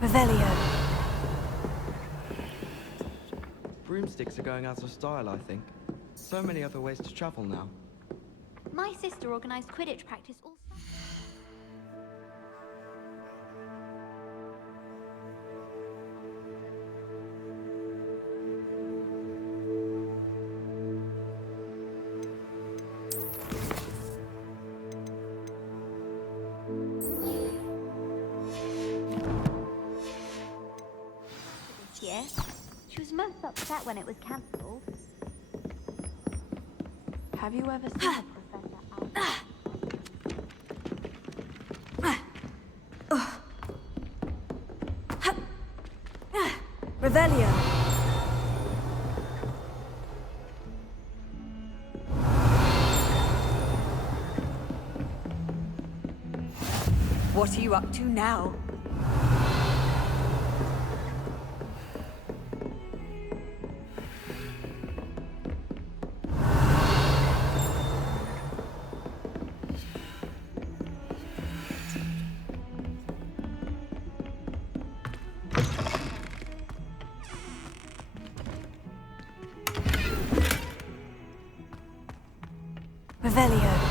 Revelio. Broomsticks are going out of style, I think. So many other ways to travel now. My sister organised Quidditch practice all summer. This year, she was most upset when it was cancelled. Have you ever seen a professor out? Revelio. What are you up to now? Revelio.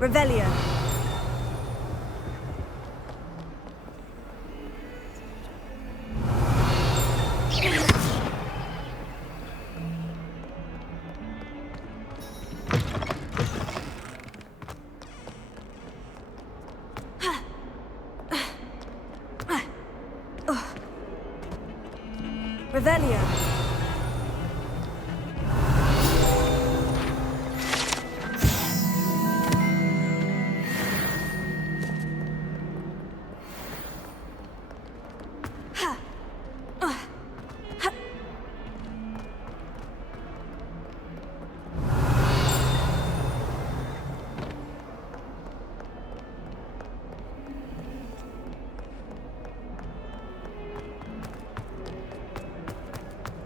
Revelio. Revelio.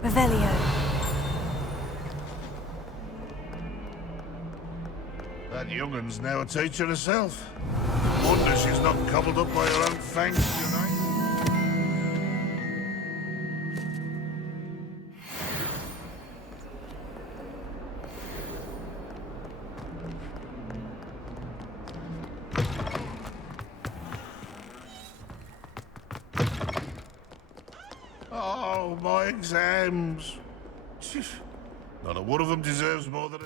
Revelio. That young'un's now a teacher herself. Wonder she's not cobbled up by her own fangs tonight. Oh, my exams. Not a one of them deserves more than a...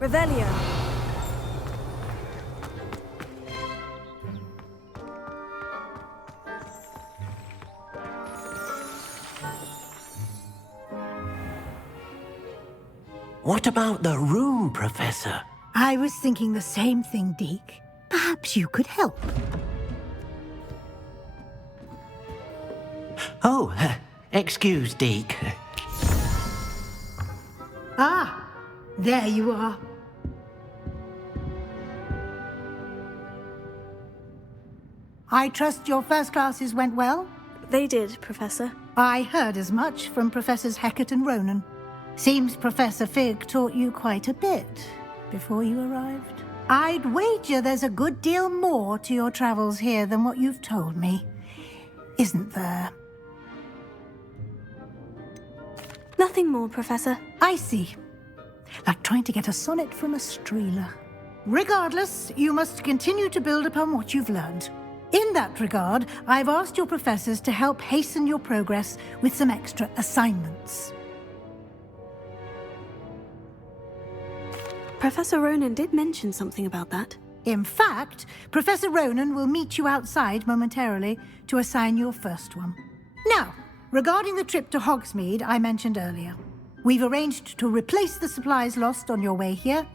Revelio. What about the room, Professor? I was thinking the same thing, Deke. Perhaps you could help. Oh, excuse, Deke. Ah, there you are. I trust your first classes went well? They did, Professor. I heard as much from Professors Hecat and Ronan. Seems Professor Fig taught you quite a bit before you arrived. I'd wager there's a good deal more to your travels here than what you've told me. Isn't there? Nothing more, Professor. I see. Like trying to get a sonnet from a streeler. Regardless, you must continue to build upon what you've learned. In that regard, I've asked your professors to help hasten your progress with some extra assignments. Professor Ronan did mention something about that. In fact, Professor Ronan will meet you outside momentarily to assign your first one. Now, regarding the trip to Hogsmeade I mentioned earlier, we've arranged to replace the supplies lost on your way here,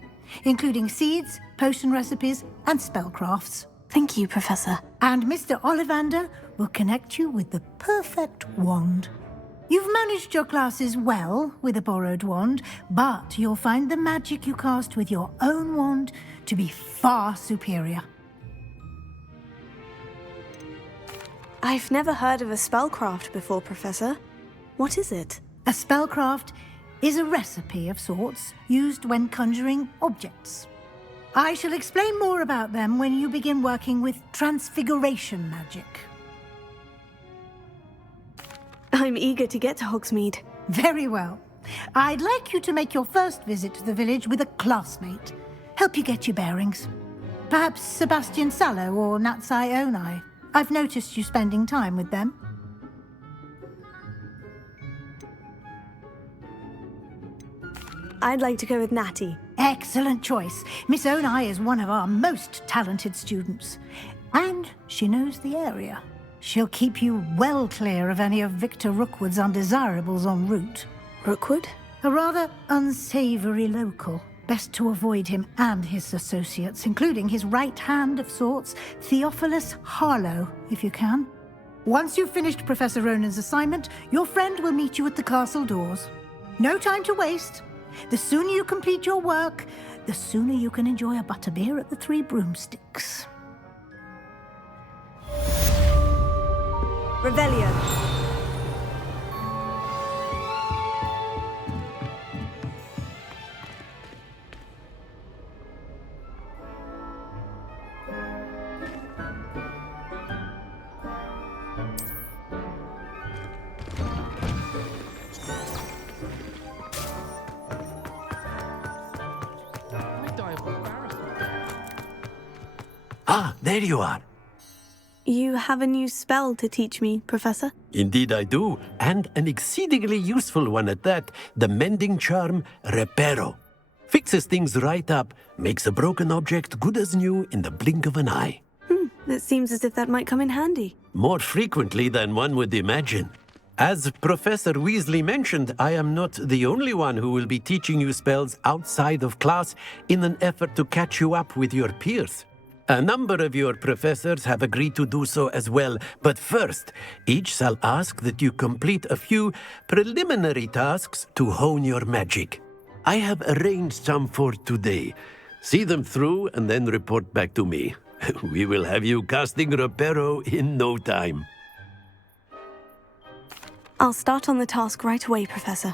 including seeds, potion recipes, and spellcrafts. Thank you, Professor. And Mr. Ollivander will connect you with the perfect wand. You've managed your classes well with a borrowed wand, but you'll find the magic you cast with your own wand to be far superior. I've never heard of a spellcraft before, Professor. What is it? A spellcraft is a recipe of sorts used when conjuring objects. I shall explain more about them when you begin working with transfiguration magic. I'm eager to get to Hogsmeade. Very well. I'd like you to make your first visit to the village with a classmate. Help you get your bearings. Perhaps Sebastian Sallow or Natsai Onai. I've noticed you spending time with them. I'd like to go with Natty. Excellent choice. Miss Onai is one of our most talented students. And she knows the area. She'll keep you well clear of any of Victor Rookwood's undesirables en route. Rookwood? A rather unsavory local. Best to avoid him and his associates, including his right hand of sorts, Theophilus Harlow, if you can. Once you've finished Professor Ronan's assignment, your friend will meet you at the castle doors. No time to waste. The sooner you complete your work, the sooner you can enjoy a butterbeer at the Three Broomsticks. Revelio. Ah, there you are. You have a new spell to teach me, Professor? Indeed I do, and an exceedingly useful one at that. The mending charm, Reparo. Fixes things right up, makes a broken object good as new in the blink of an eye. It seems as if that might come in handy. More frequently than one would imagine. As Professor Weasley mentioned, I am not the only one who will be teaching you spells outside of class in an effort to catch you up with your peers. A number of your professors have agreed to do so as well, but first, each shall ask that you complete a few preliminary tasks to hone your magic. I have arranged some for today. See them through and then report back to me. We will have you casting Reparo in no time. I'll start on the task right away, Professor.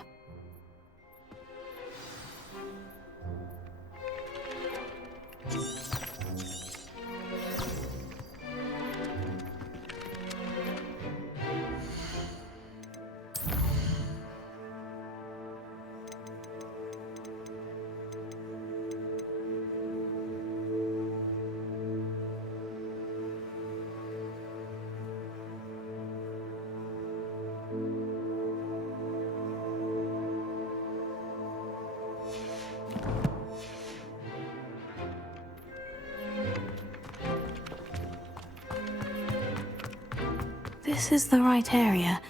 This is the right area.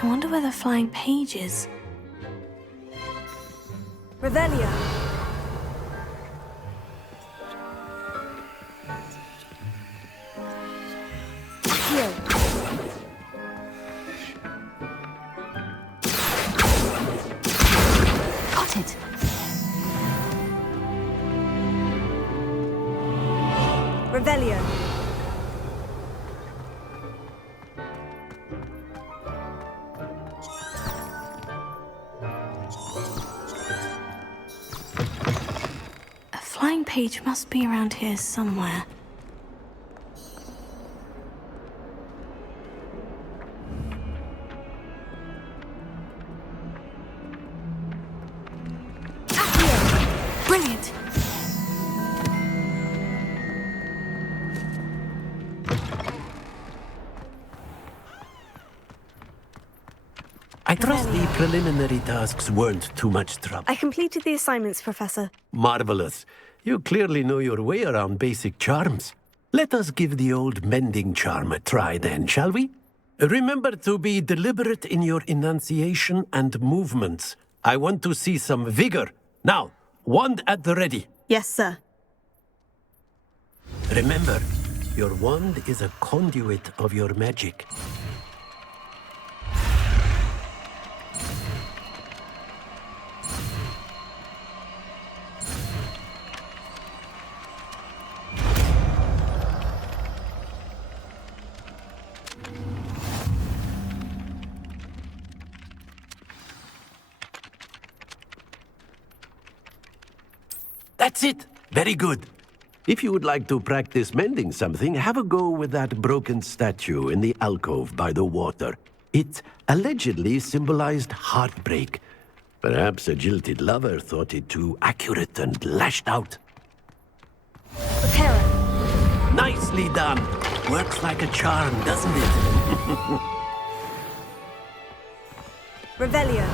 I wonder where the flying page is. Revelio. Accio. Got it. Revelio. Flying page must be around here somewhere. Accio! Brilliant! I trust the preliminary tasks weren't too much trouble. I completed the assignments, Professor. Marvelous. You clearly know your way around basic charms. Let us give the old mending charm a try then, shall we? Remember to be deliberate in your enunciation and movements. I want to see some vigor. Now, wand at the ready. Yes, sir. Remember, your wand is a conduit of your magic. That's it! Very good. If you would like to practice mending something, have a go with that broken statue in the alcove by the water. It allegedly symbolized heartbreak. Perhaps a jilted lover thought it too accurate and lashed out. Repairer. Nicely done! Works like a charm, doesn't it? Revelio.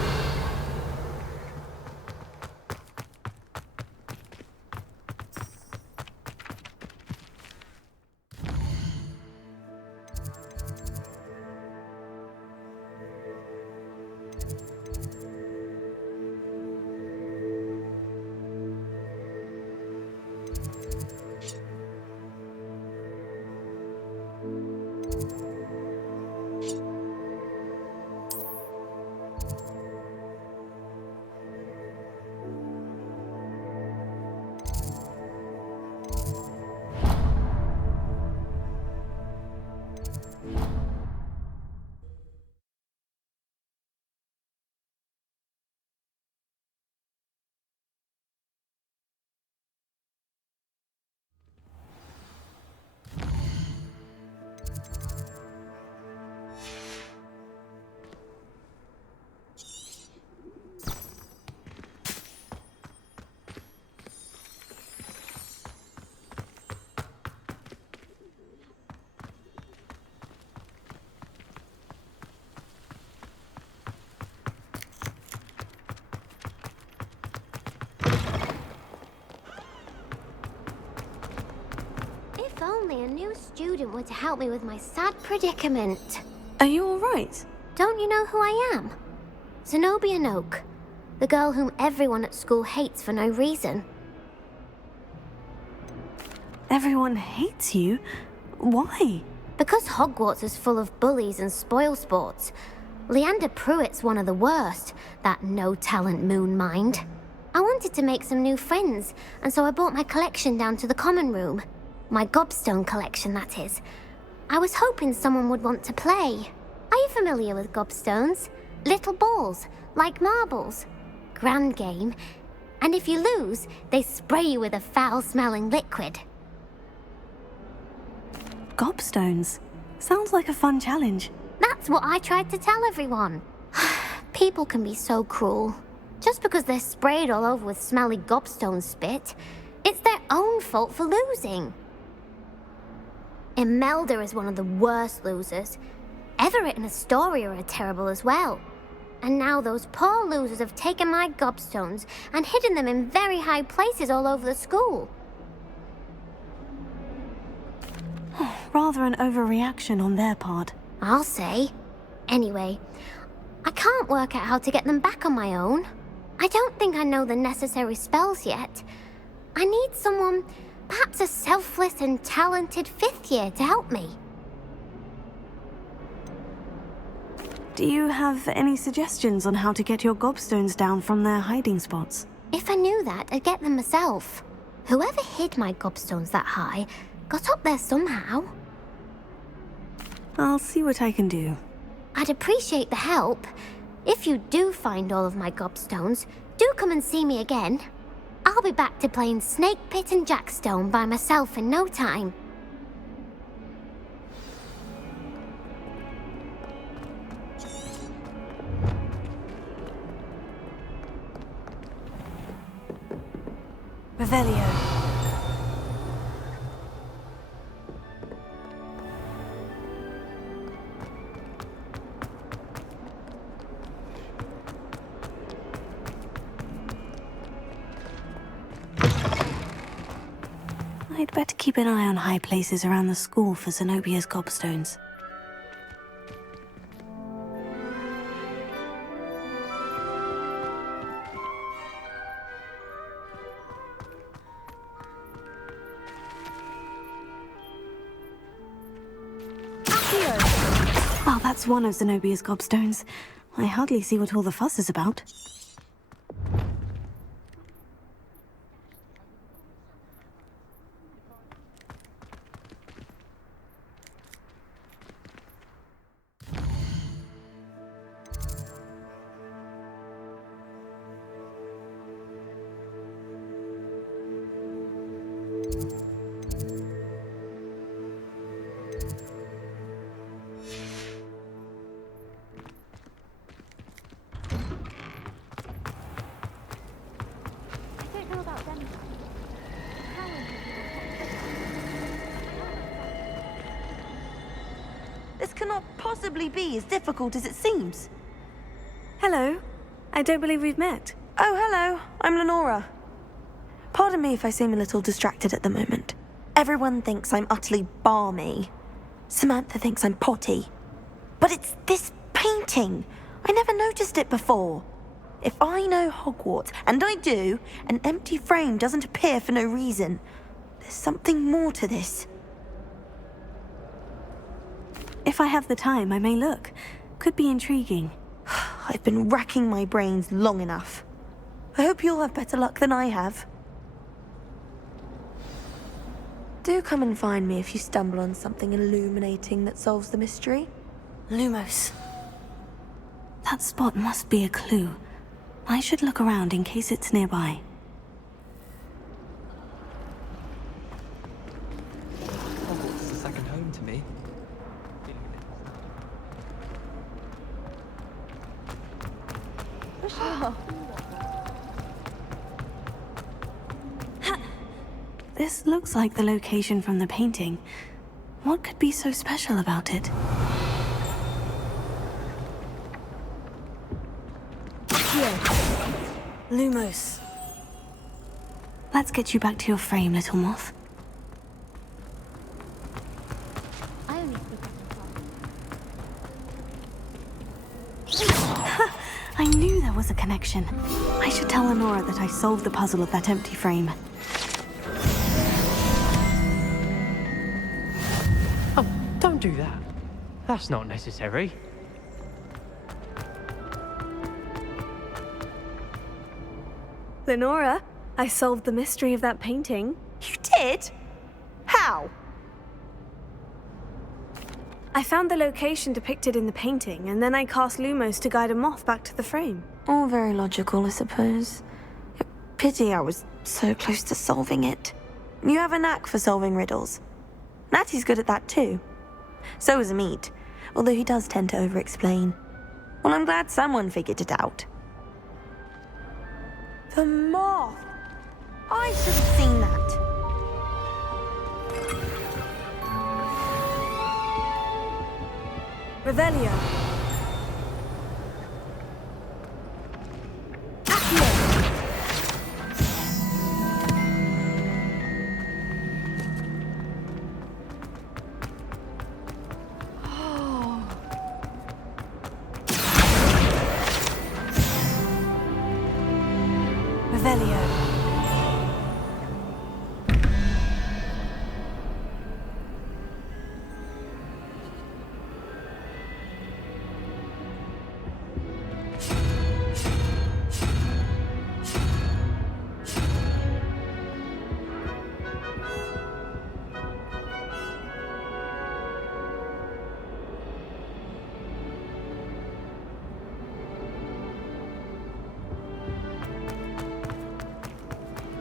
If only a new student were to help me with my sad predicament. Are you all right? Don't you know who I am? Zenobia Noak, the girl whom everyone at school hates for no reason. Everyone hates you? Why? Because Hogwarts is full of bullies and spoilsports. Leander Pruitt's one of the worst, that no-talent moon mind. I wanted to make some new friends, and so I brought my collection down to the common room. My gobstone collection, that is. I was hoping someone would want to play. Are you familiar with gobstones? Little balls, like marbles. Grand game. And if you lose, they spray you with a foul-smelling liquid. Gobstones. Sounds like a fun challenge. That's what I tried to tell everyone. People can be so cruel. Just because they're sprayed all over with smelly gobstone spit, it's their own fault for losing. Imelda is one of the worst losers. Everett and Astoria are terrible as well. And now those poor losers have taken my gobstones and hidden them in very high places all over the school. Rather an overreaction on their part. I'll say. Anyway, I can't work out how to get them back on my own. I don't think I know the necessary spells yet. I need someone, perhaps a selfless and talented fifth year to help me. Do you have any suggestions on how to get your gobstones down from their hiding spots? If I knew that, I'd get them myself. Whoever hid my gobstones that high got up there somehow. I'll see what I can do. I'd appreciate the help. If you do find all of my gobstones, do come and see me again. I'll be back to playing Snake Pit and Jackstone by myself in no time. Revelio. better keep an eye on high places around the school for Zenobia's gobstones. Well, that's one of Zenobia's gobstones. I hardly see what all the fuss is about. This cannot possibly be as difficult as it seems. Hello. I don't believe we've met. Oh, hello. I'm Lenora. Pardon me if I seem a little distracted at the moment. Everyone thinks I'm utterly balmy. Samantha thinks I'm potty. But it's this painting. I never noticed it before. If I know Hogwarts, and I do, an empty frame doesn't appear for no reason. There's something more to this. If I have the time, I may look. Could be intriguing. I've been racking my brains long enough. I hope you'll have better luck than I have. Do come and find me if you stumble on something illuminating that solves the mystery. Lumos. That spot must be a clue. I should look around in case it's nearby. Hogwarts is a second home to me. This looks like the location from the painting. What could be so special about it? Here. Lumos. Let's get you back to your frame, little moth. I only I knew there was a connection. I should tell Lenora that I solved the puzzle of that empty frame. Oh, don't do that. That's not necessary. Lenora, I solved the mystery of that painting. You did? How? I found the location depicted in the painting, and then I cast Lumos to guide a moth back to the frame. All very logical, I suppose. Pity I was so close to solving it. You have a knack for solving riddles. Natty's good at that too. So is Amit, although he does tend to over-explain. Well, I'm glad someone figured it out. The moth! I should have seen that. Revelio. Revelio.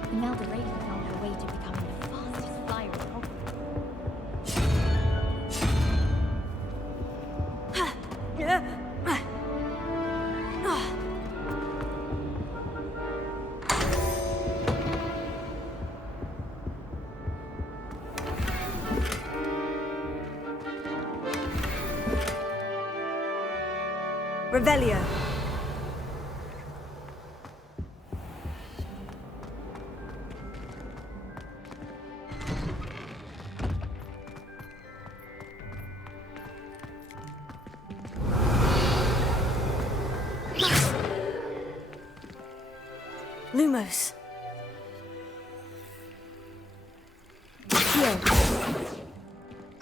Imelda Raven found her way to becoming the fastest flyer in Hogwarts. Revelio. Lumos. Accio.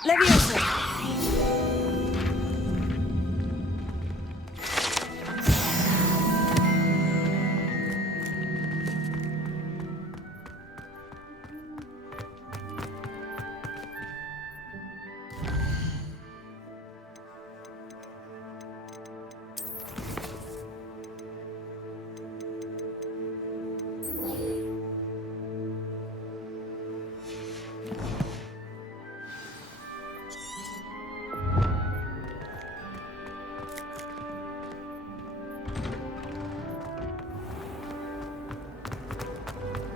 Leviosa.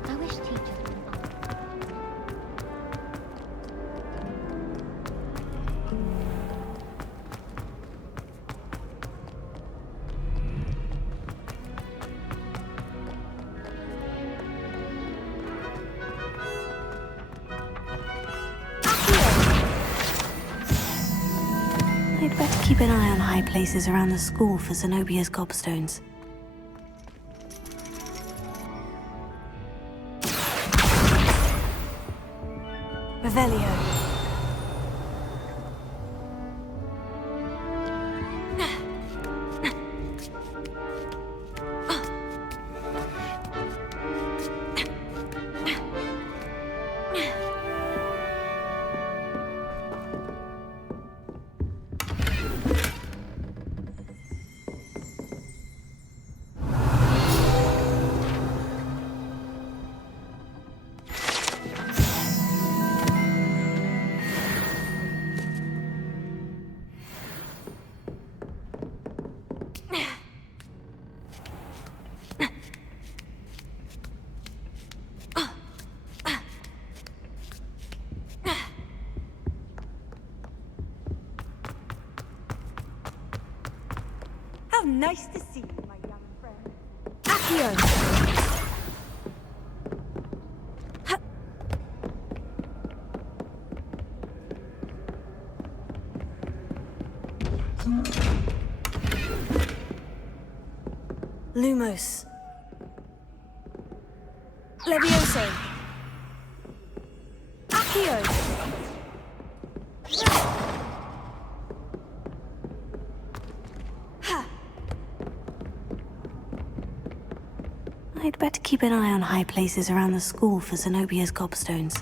I wish teachers would I'd better keep an eye on high places around the school for Zenobia's gobstones. Revelio. How nice to see you, my young friend. Accio. Lumos. Levioso. Accio. I'd better keep an eye on high places around the school for Zenobia's gobstones.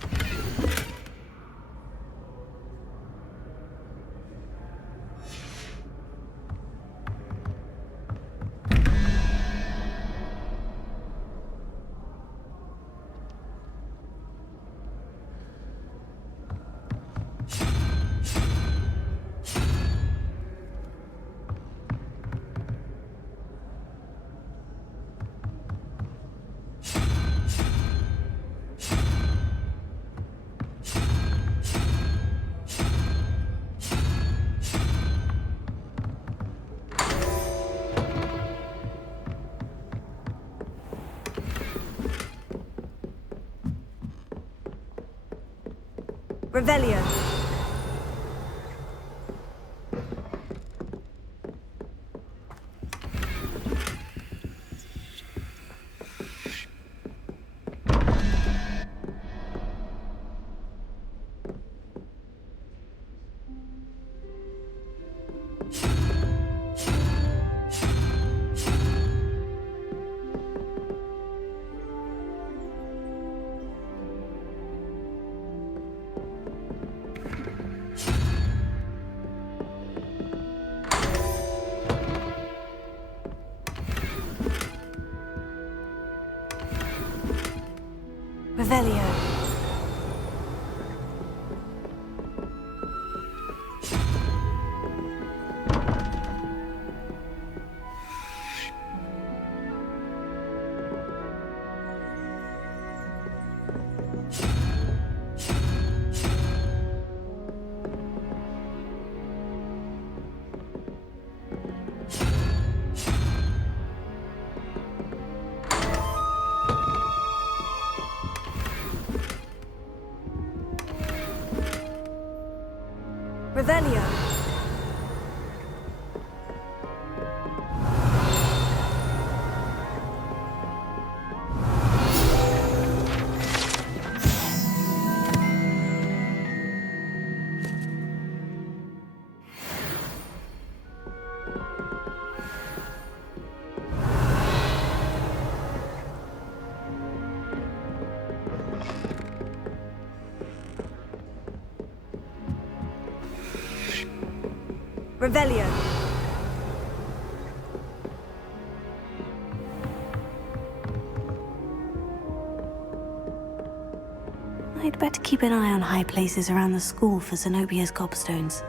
Revelio. Revelio. Revelio. Revelio. I'd better keep an eye on high places around the school for Zenobia's gobstones.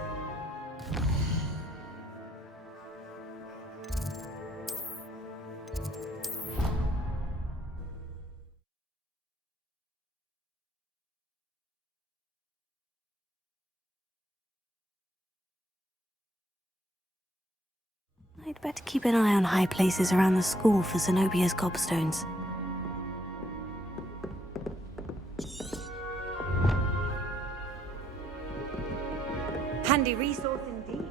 I'd better keep an eye on high places around the school for Zenobia's gobstones. Handy resource indeed.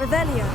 Revelio.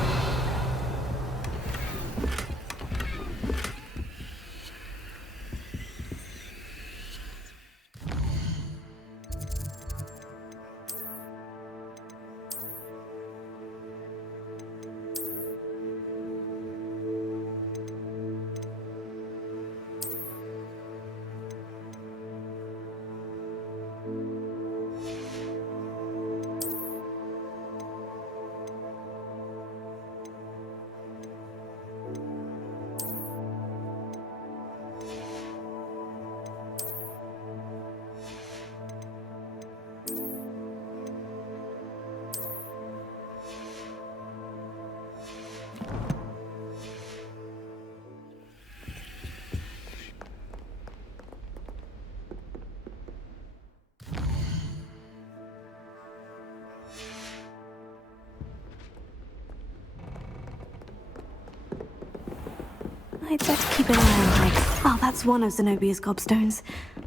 I'd better keep an eye on high. Oh, that's one of Zenobia's gobstones.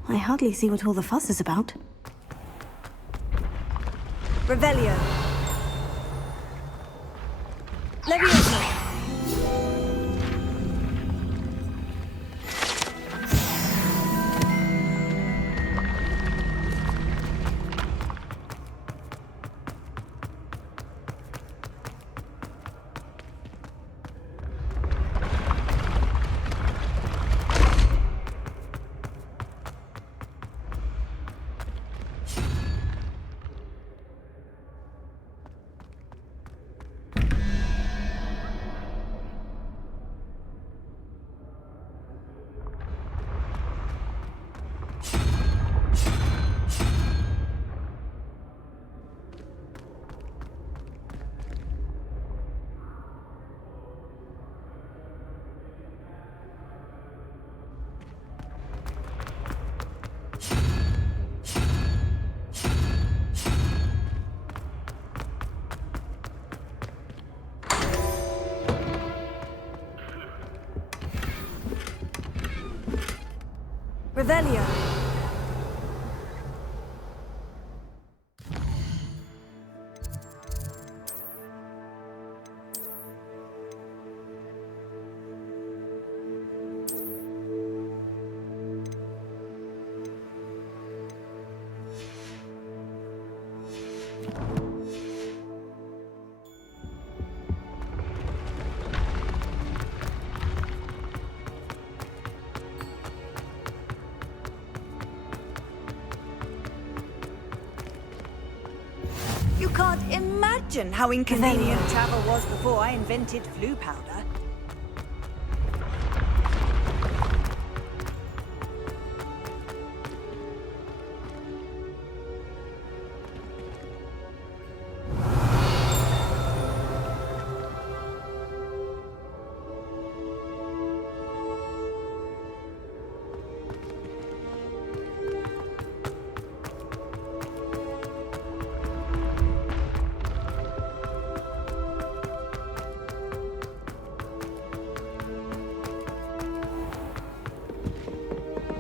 I hardly see what all the fuss is about. Revelio. Leviosa. Revelio. You can't imagine how inconvenient travel was before I invented flu powder.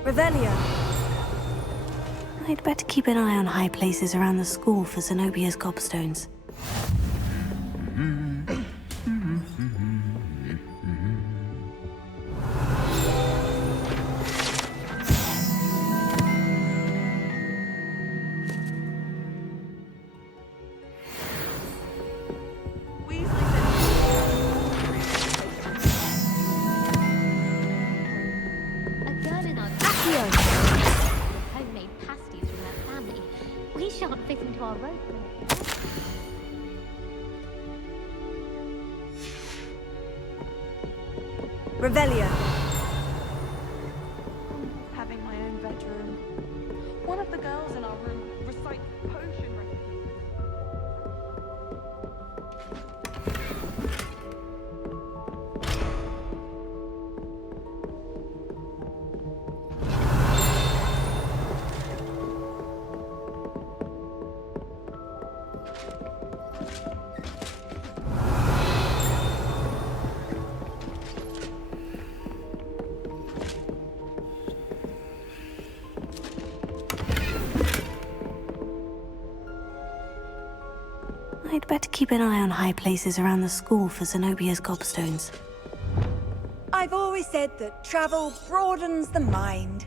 Revelio. I'd better keep an eye on high places around the school for Zenobia's gobstones. A girl in our patio. Homemade pasties from her family. We shan't fit into our road. Revelio. Having my own bedroom. One of the girls in our room recites potion recipes. I'd better keep an eye on high places around the school for Zenobia's gobstones. I've always said that travel broadens the mind.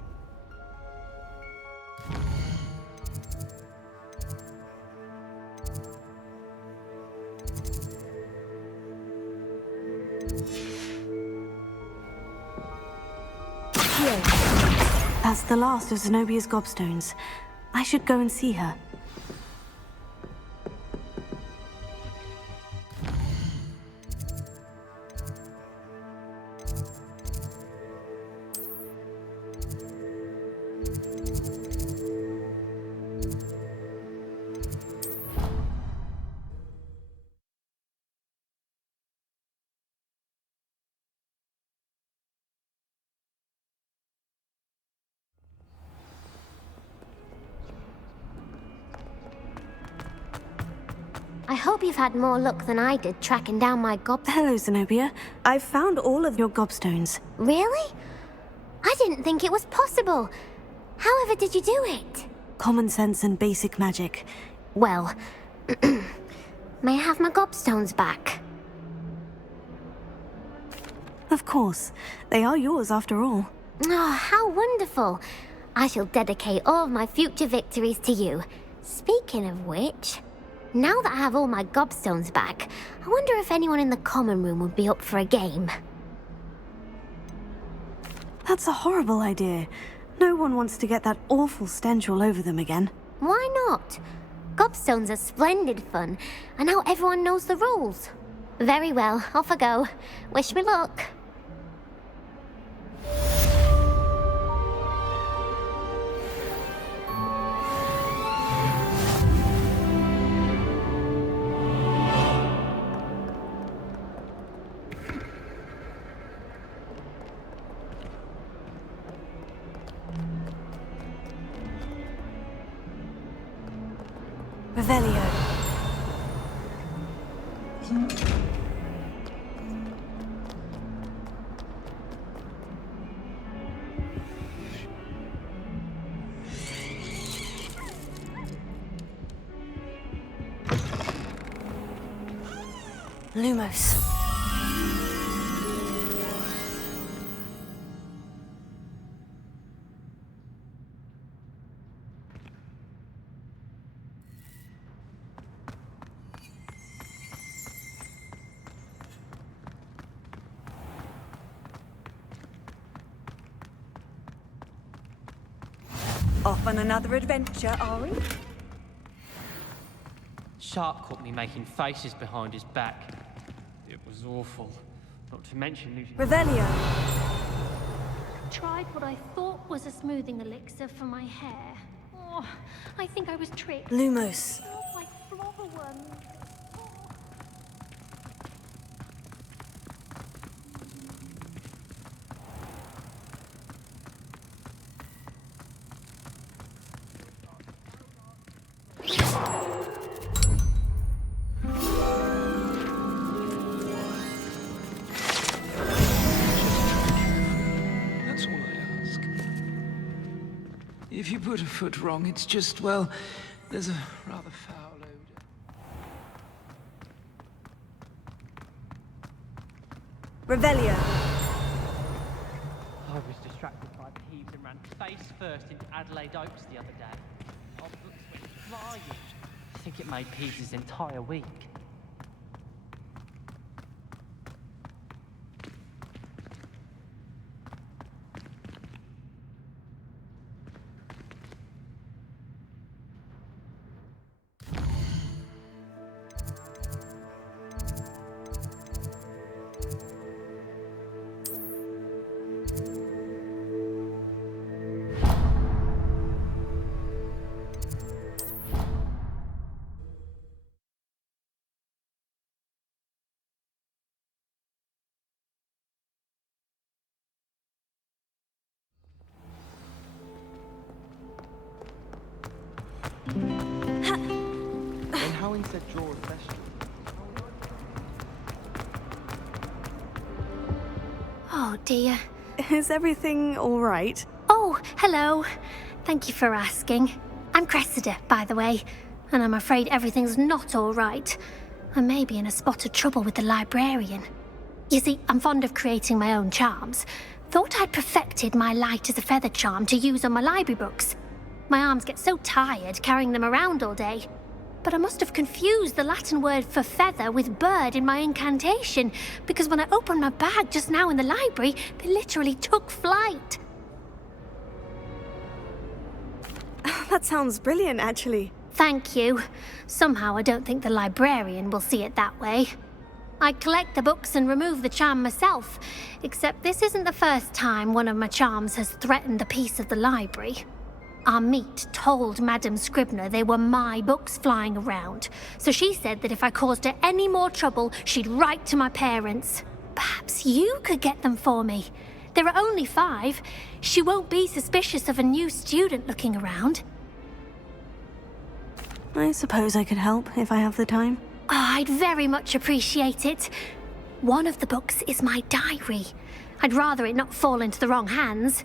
That's the last of Zenobia's gobstones. I should go and see her. I hope you've had more luck than I did tracking down my Hello, Zenobia. I've found all of your gobstones. Really? I didn't think it was possible. However did you do it? Common sense and basic magic. Well, may I have my gobstones back? Of course. They are yours after all. Oh, how wonderful. I shall dedicate all of my future victories to you. Speaking of which, now that I have all my gobstones back, I wonder if anyone in the common room would be up for a game. That's a horrible idea. No one wants to get that awful stench all over them again. Why not? Gobstones are splendid fun, and now everyone knows the rules. Very well, off I go. Wish me luck. Revelio. Lumos. Off on another adventure, are we? Sharp caught me making faces behind his back. It was awful. Not to mention losing... Revelio. Tried what I thought was a smoothing elixir for my hair. Oh, I think I was tricked. Lumos. Smells like flopper worms. That's all I ask. If you put a foot wrong, it's just, well, there's a rather foul odor. Revelio. I was distracted by Peeves and ran face first into Adelaide Oaks the other day. Our books went flying. I think it made Peeves' entire week. When Howing said draw a question. Oh dear. Is everything all right? Oh, hello. Thank you for asking. I'm Cressida, by the way, and I'm afraid everything's not all right. I may be in a spot of trouble with the librarian. You see, I'm fond of creating my own charms. Thought I'd perfected my light as a feather charm to use on my library books. My arms get so tired carrying them around all day. But I must have confused the Latin word for feather with bird in my incantation, because when I opened my bag just now in the library, they literally took flight. That sounds brilliant, actually. Thank you. Somehow I don't think the librarian will see it that way. I collect the books and remove the charm myself, except this isn't the first time one of my charms has threatened the peace of the library. Our meet told Madame Scribner they were my books flying around, so she said that if I caused her any more trouble, she'd write to my parents. Perhaps you could get them for me. There are only 5. She won't be suspicious of a new student looking around. I suppose I could help if I have the time. Oh, I'd very much appreciate it. One of the books is my diary. I'd rather it not fall into the wrong hands.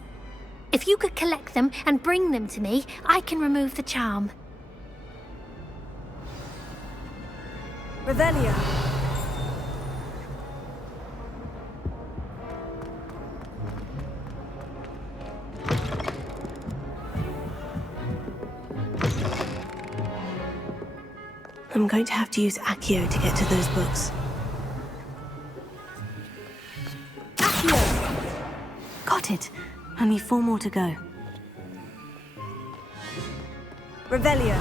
If you could collect them and bring them to me, I can remove the charm. Revelio. I'm going to have to use Accio to get to those books. Accio. Got it. Only 4 more to go. Revelio.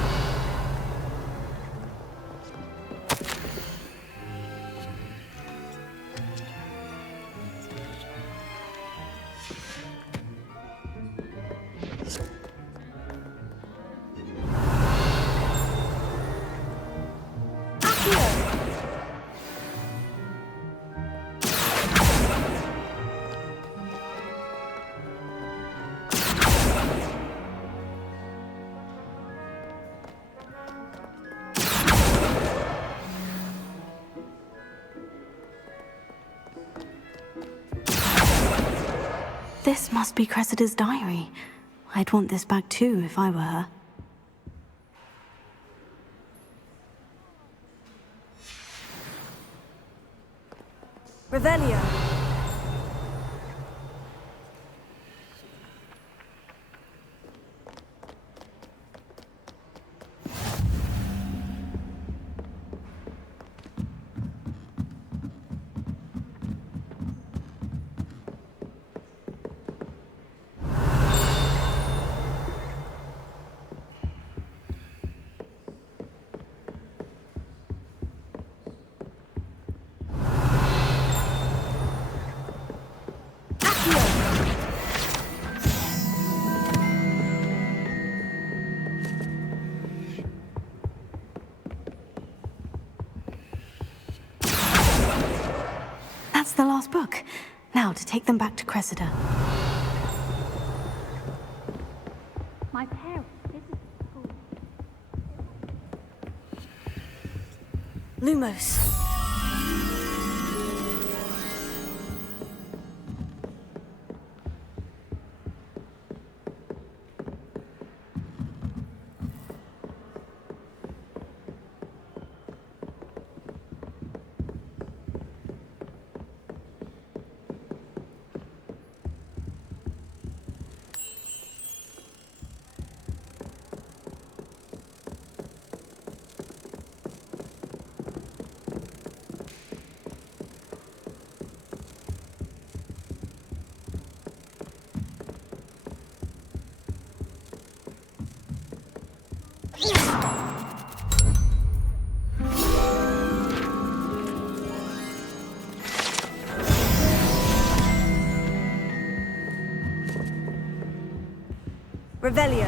This must be Cressida's diary. I'd want this back too if I were her. Revelio. That's the last book. Now to take them back to Cressida. My parents visited school. Lumos. Revelio.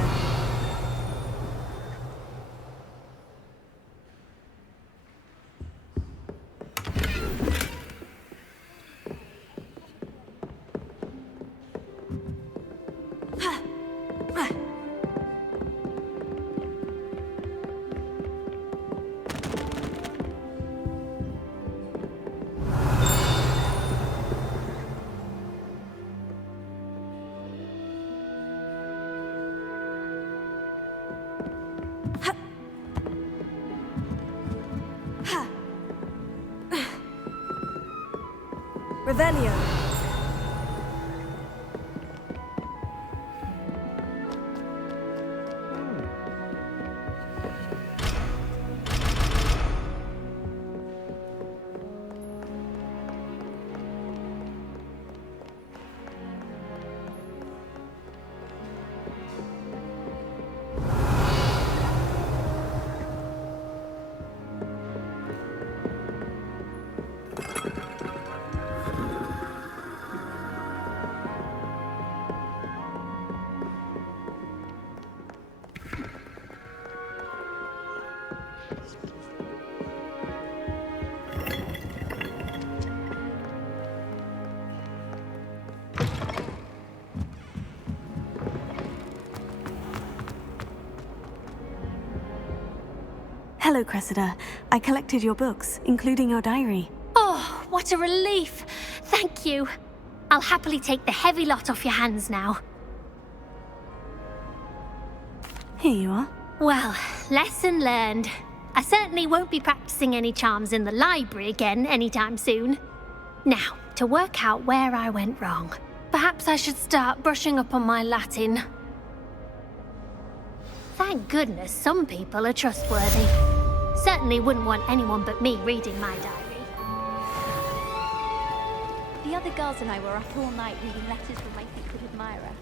Revelio. Hello, Cressida. I collected your books, including your diary. Oh, what a relief! Thank you. I'll happily take the heavy lot off your hands now. Here you are. Well, lesson learned. I certainly won't be practicing any charms in the library again anytime soon. Now, to work out where I went wrong. Perhaps I should start brushing up on my Latin. Thank goodness some people are trustworthy. Certainly wouldn't want anyone but me reading my diary. The other girls and I were up all night reading letters from my secret admirer.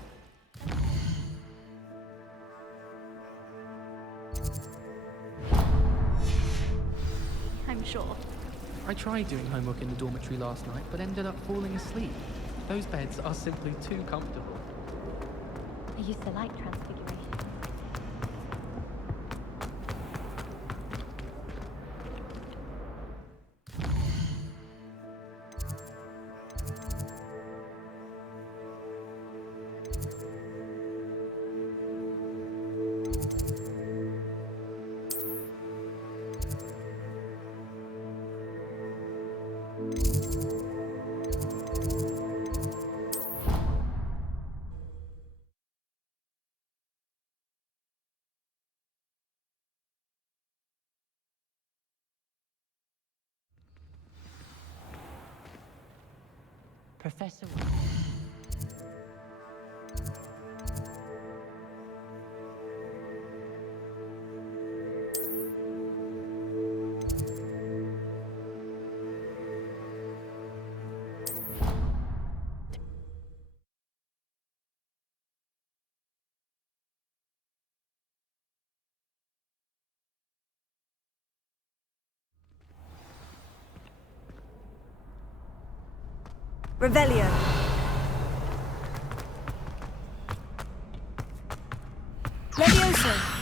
I'm sure. I tried doing homework in the dormitory last night, but ended up falling asleep. Those beds are simply too comfortable. I used the light transfiguration. Professor... Revelio. Levioso.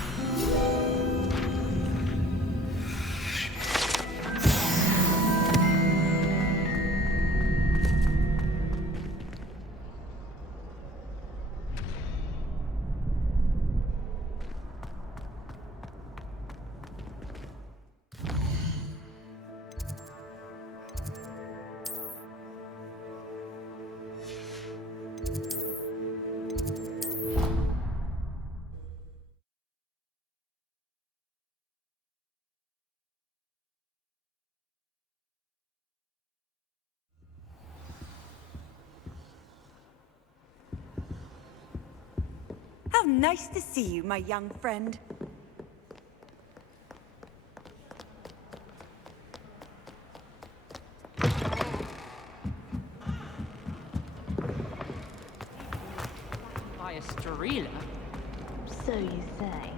How nice to see you, my young friend. By Estrella? So you say.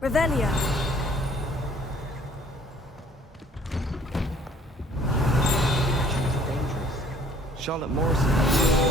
Revelio. Dangerous. Charlotte Morrison has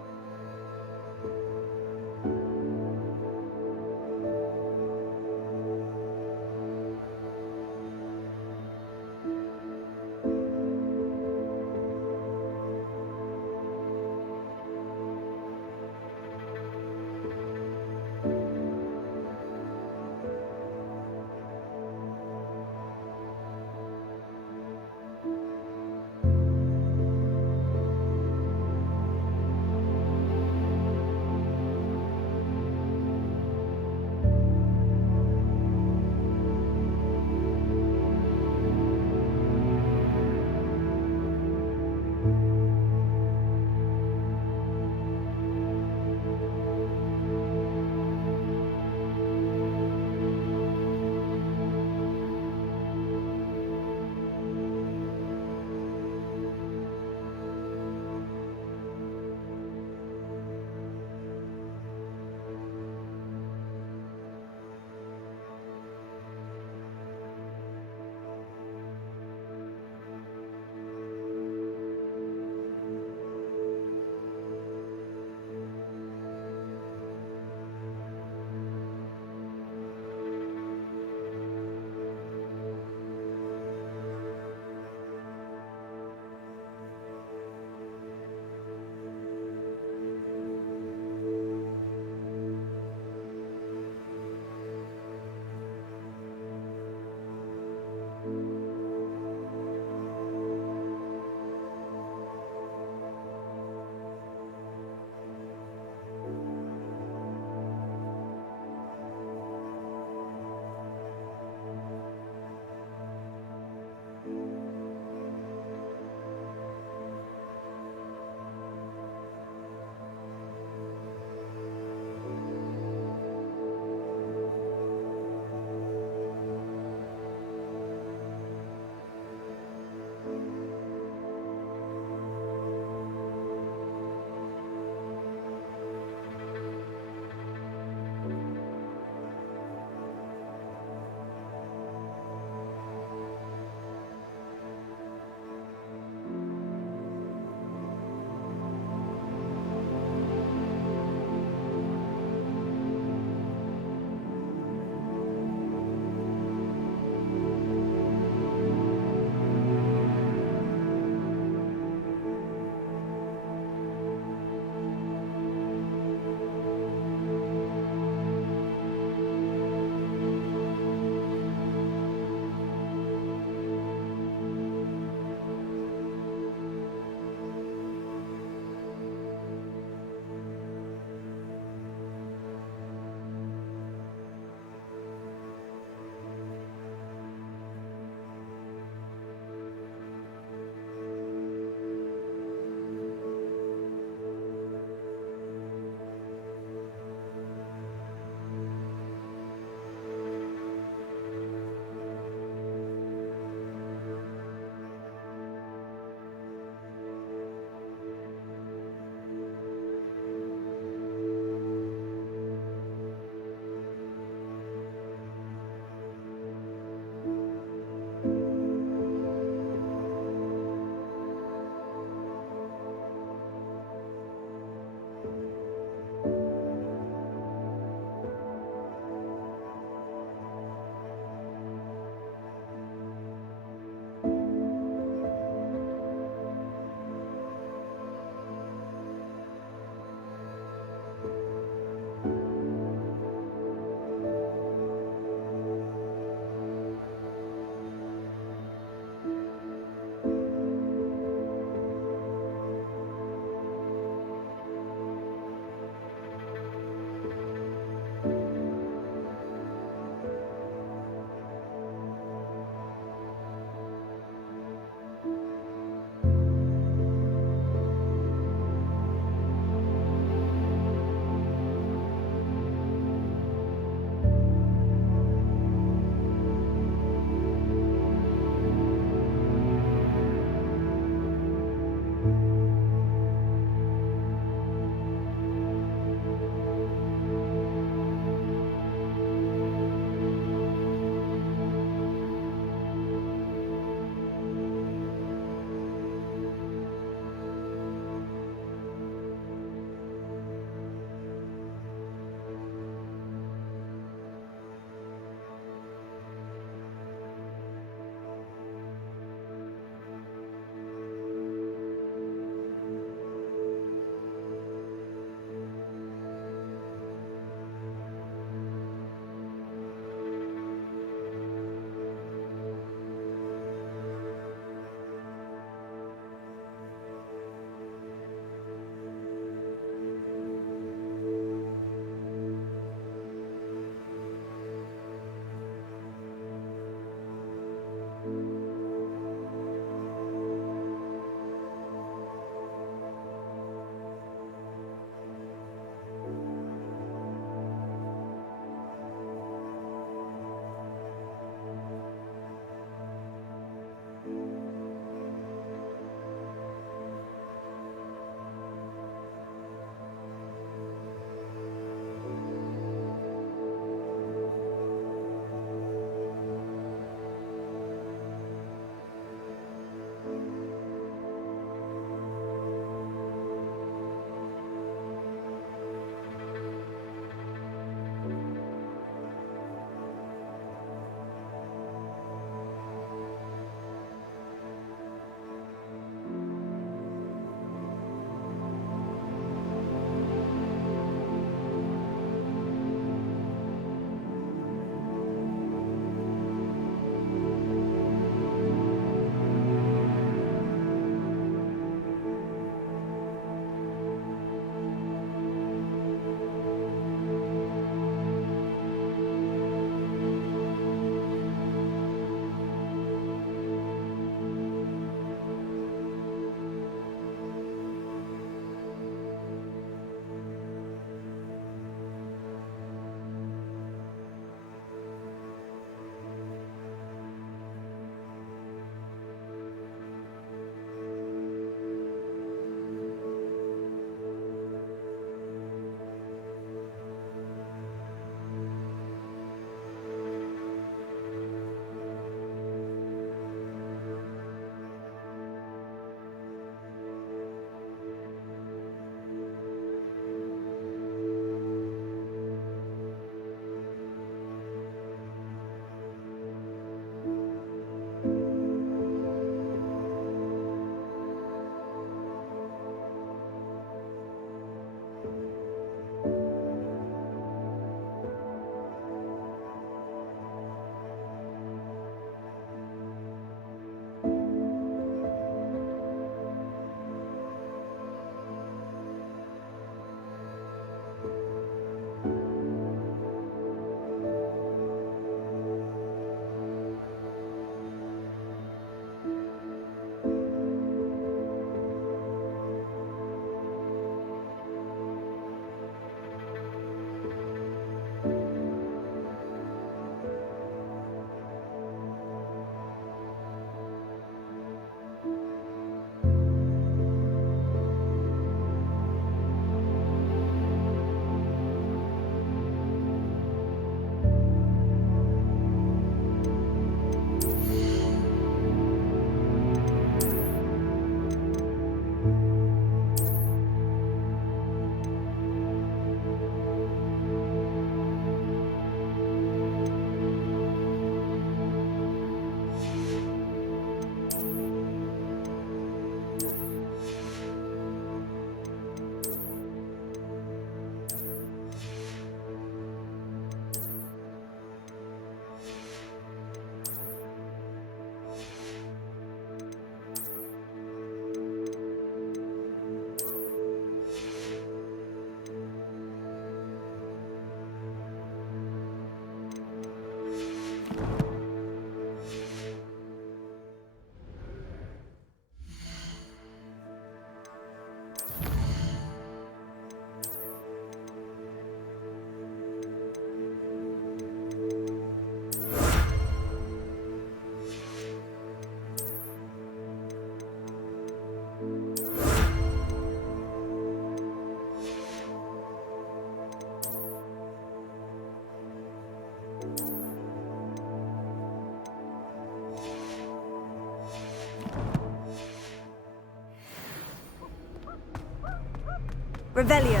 Revelio.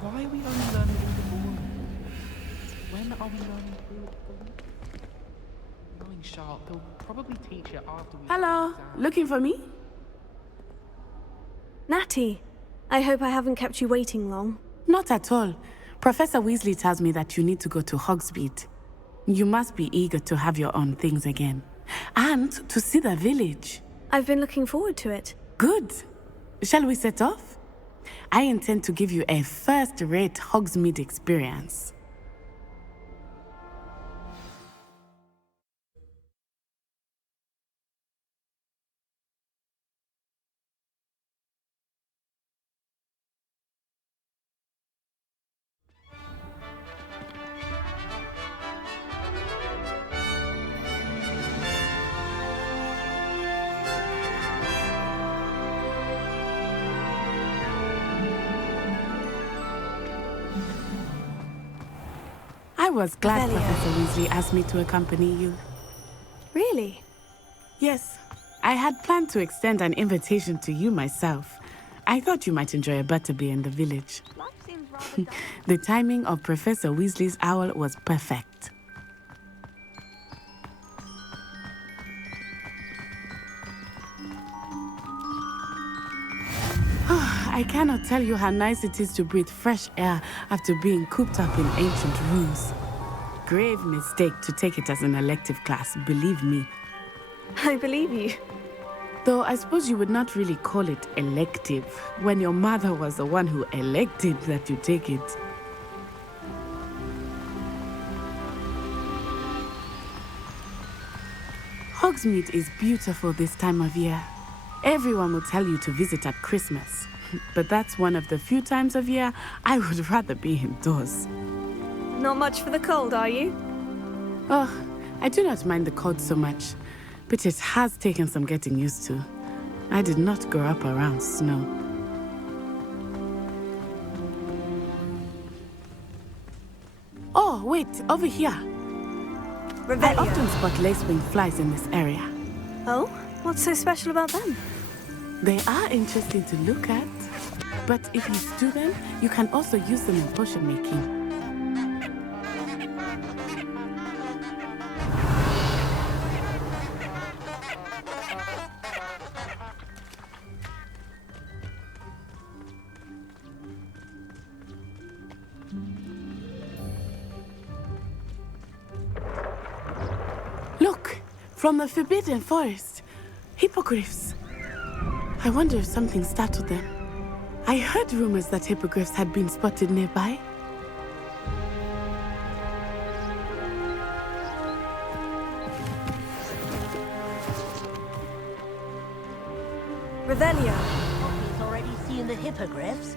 Why are we only learning all the boring? When are we learning all the knowing sharp? They'll probably teach it after we... Hello, looking for me? Natty, I hope I haven't kept you waiting long. Not at all. Professor Weasley tells me that you need to go to Hogsmeade. You must be eager to have your own things again. And to see the village. I've been looking forward to it. Good. Shall we set off? I intend to give you a first-rate Hogsmeade experience. I was glad Professor Weasley asked me to accompany you. Really? Yes. I had planned to extend an invitation to you myself. I thought you might enjoy a butterbeer in the village. The timing of Professor Weasley's owl was perfect. I cannot tell you how nice it is to breathe fresh air after being cooped up in ancient rooms. Grave mistake to take it as an elective class, believe me. I believe you. Though I suppose you would not really call it elective when your mother was the one who elected that you take it. Hogsmeade is beautiful this time of year. Everyone will tell you to visit at Christmas. But that's one of the few times of year I would rather be indoors. Not much for the cold, are you? Oh, I do not mind the cold so much, but it has taken some getting used to. I did not grow up around snow. Oh, wait, over here. Revelio. I often spot lacewing flies in this area. Oh? What's so special about them? They are interesting to look at. But if you stew them, you can also use them in potion making. Look! From the Forbidden Forest. Hippogriffs. I wonder if something startled them. I heard rumors that hippogriffs had been spotted nearby. Revelio. He's already seen the hippogriffs.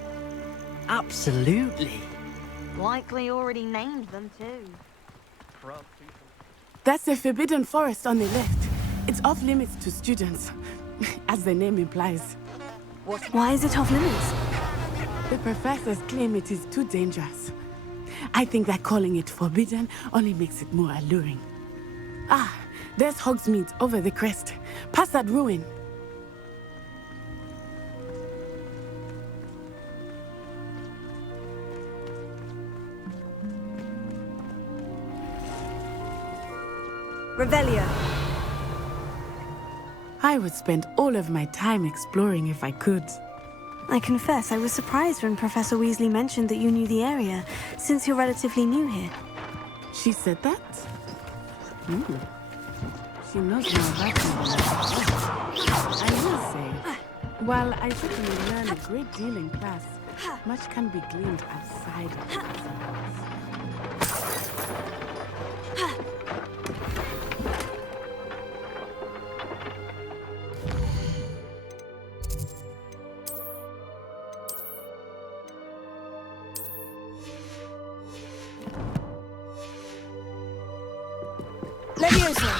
Absolutely. Likely already named them too. That's the Forbidden Forest on the left. It's off limits to students, as the name implies. Why is it off limits? The professors claim it is too dangerous. I think that calling it forbidden only makes it more alluring. Ah, there's Hogsmeade over the crest. Past that ruin. Revelio. I would spend all of my time exploring if I could. I confess I was surprised when Professor Weasley mentioned that you knew the area, since you're relatively new here. She said that? She knows more about me. I will say, while I certainly learn a great deal in class, much can be gleaned outside of class. Leviosa.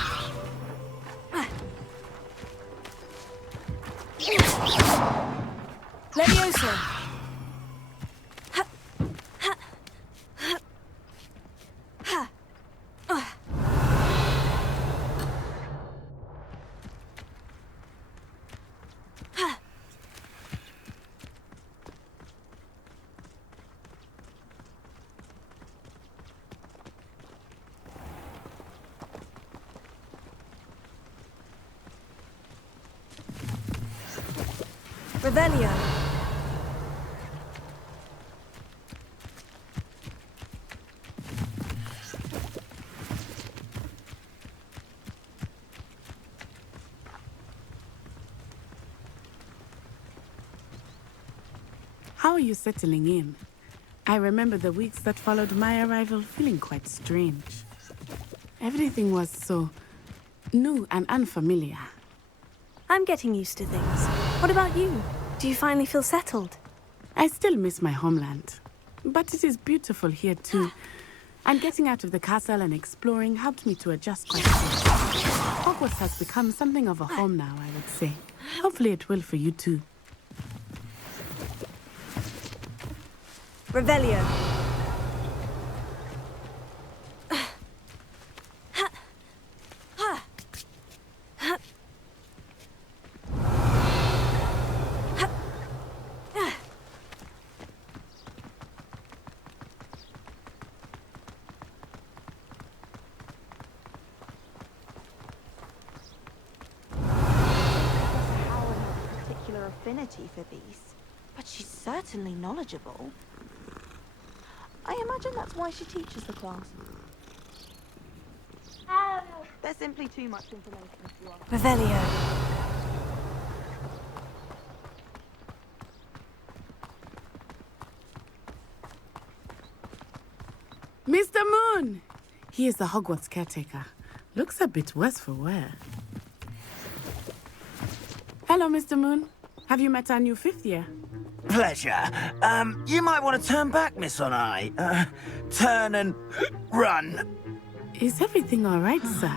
Leviosa. Revelio. How are you settling in? I remember the weeks that followed my arrival feeling quite strange. Everything was so new and unfamiliar. I'm getting used to things. What about you? Do you finally feel settled? I still miss my homeland, but it is beautiful here too. And getting out of the castle and exploring helped me to adjust quite well. Hogwarts has become something of a home now, I would say. Hopefully it will for you too. Revelio. Particular affinity for beasts, but she's certainly knowledgeable. I imagine that's why she teaches the class. There's simply too much information to ask. Revelio. Mr. Moon! He is the Hogwarts caretaker. Looks a bit worse for wear. Hello, Mr. Moon. Have you met our new fifth year? Pleasure. You might want to turn back, Miss Onai. Turn and run. Is everything all right, sir?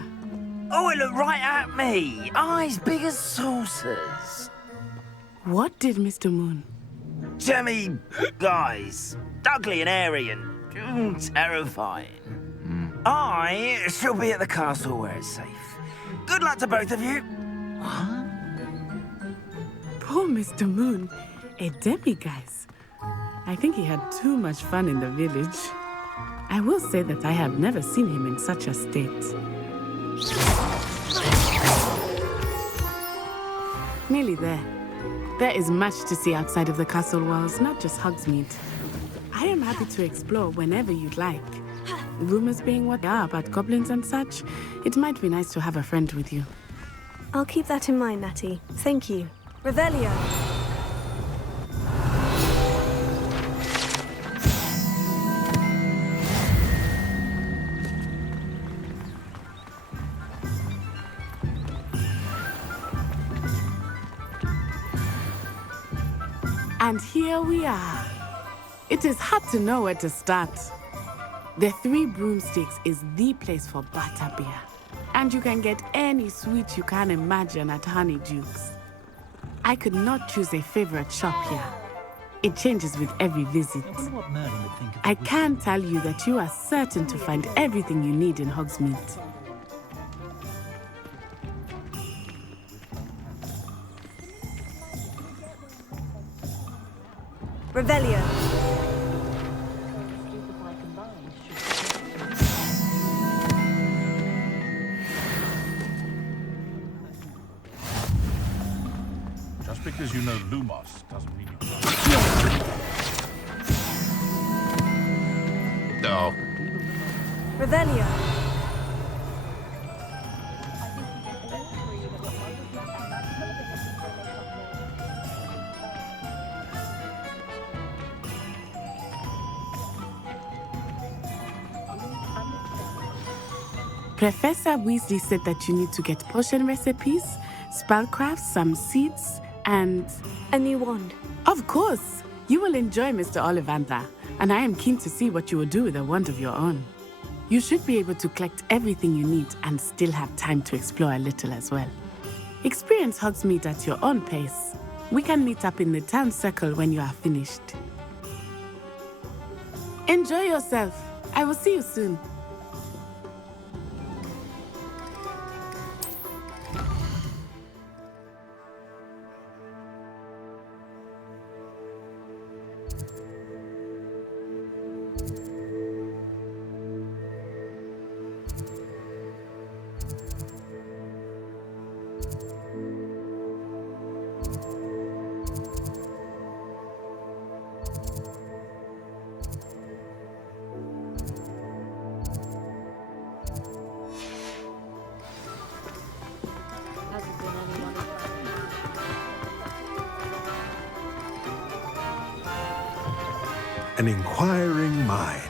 Oh, it looked right at me. Eyes big as saucers. What did Mr. Moon? Jemmy guys. Ugly and airy and terrifying. I shall be at the castle where it's safe. Good luck to both of you. Poor Mr. Moon. A demi-guise. I think he had too much fun in the village. I will say that I have never seen him in such a state. Nearly there. There is much to see outside of the castle walls, not just Hogsmeade. I am happy to explore whenever you'd like. Rumors being what they are about goblins and such, it might be nice to have a friend with you. I'll keep that in mind, Natty. Thank you. Revelio. And here we are. It is hard to know where to start. The Three Broomsticks is the place for butterbeer. And you can get any sweet you can imagine at Honeyduke's. I could not choose a favorite shop here. It changes with every visit. I can tell you that you are certain to find everything you need in Hogsmeade. Revelio. Just because you know Lumos doesn't mean you can't. No. Revelio. Professor Weasley said that you need to get potion recipes, spellcrafts, some seeds, and... a new wand. Of course! You will enjoy Mr. Ollivander, and I am keen to see what you will do with a wand of your own. You should be able to collect everything you need and still have time to explore a little as well. Experience Hogsmeade at your own pace. We can meet up in the town circle when you are finished. Enjoy yourself. I will see you soon. an inquiring mind.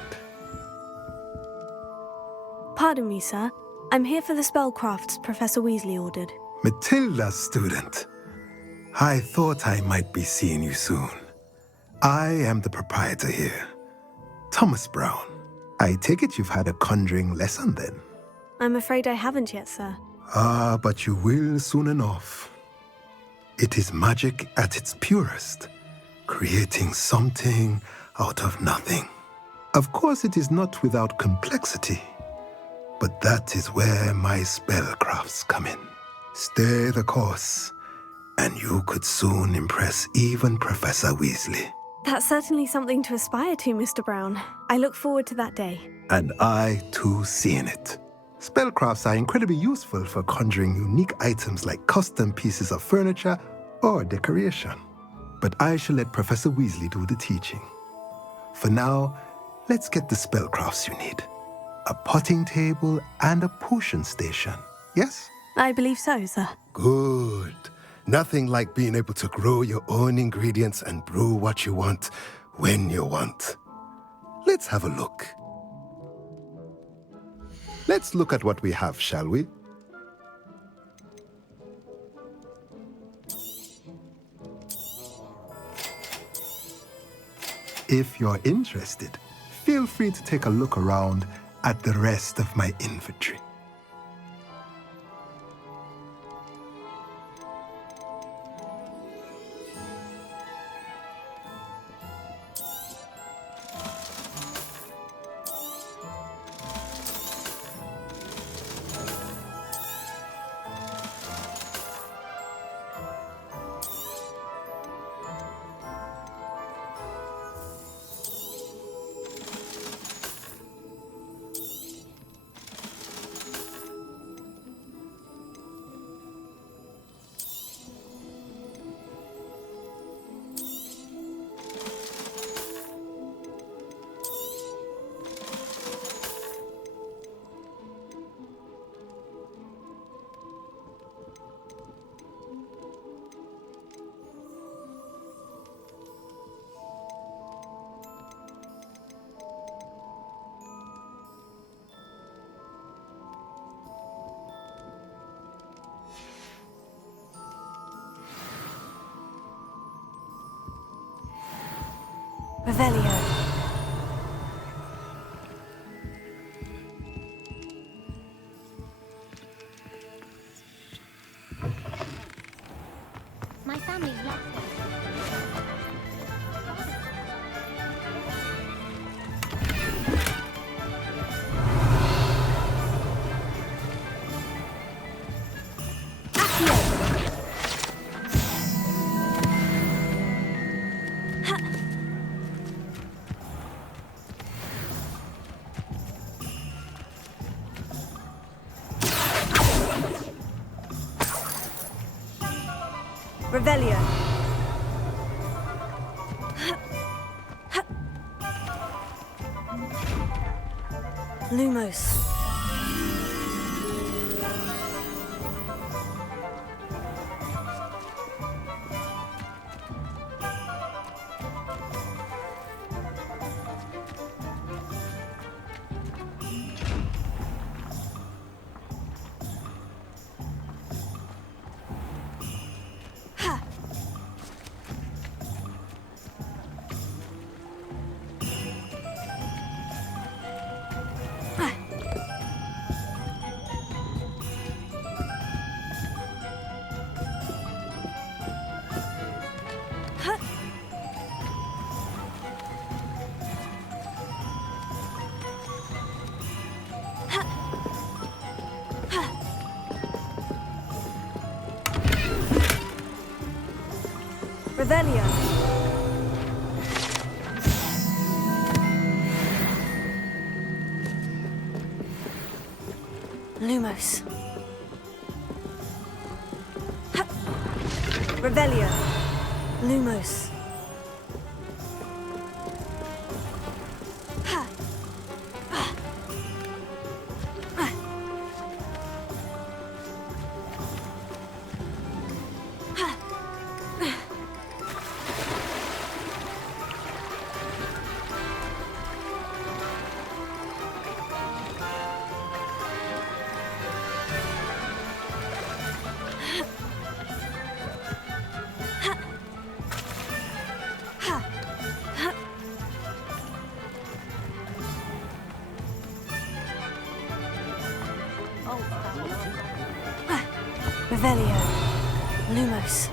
Pardon me, sir. I'm here for the spellcrafts Professor Weasley ordered. Matilda's student. I thought I might be seeing you soon. I am the proprietor here, Thomas Brown. I take it you've had a conjuring lesson then? I'm afraid I haven't yet, sir. Ah, but you will soon enough. It is magic at its purest, creating something out of nothing. Of course, it is not without complexity, but that is where my spellcrafts come in. Stay the course, and you could soon impress even Professor Weasley. That's certainly something to aspire to, Mr. Brown. I look forward to that day. And I, too, seeing it. Spellcrafts are incredibly useful for conjuring unique items like custom pieces of furniture or decoration. But I shall let Professor Weasley do the teaching. For now, let's get the spellcrafts you need. A potting table and a potion station, yes? I believe so, sir. Good. Nothing like being able to grow your own ingredients and brew what you want when you want. Let's have a look. Let's look at what we have, shall we? If you're interested, feel free to take a look around at the rest of my inventory. Revelio. My family left Revelio. Lumos. Revelio. Lumos. Revelio. Lumos. Revelio. Lumos.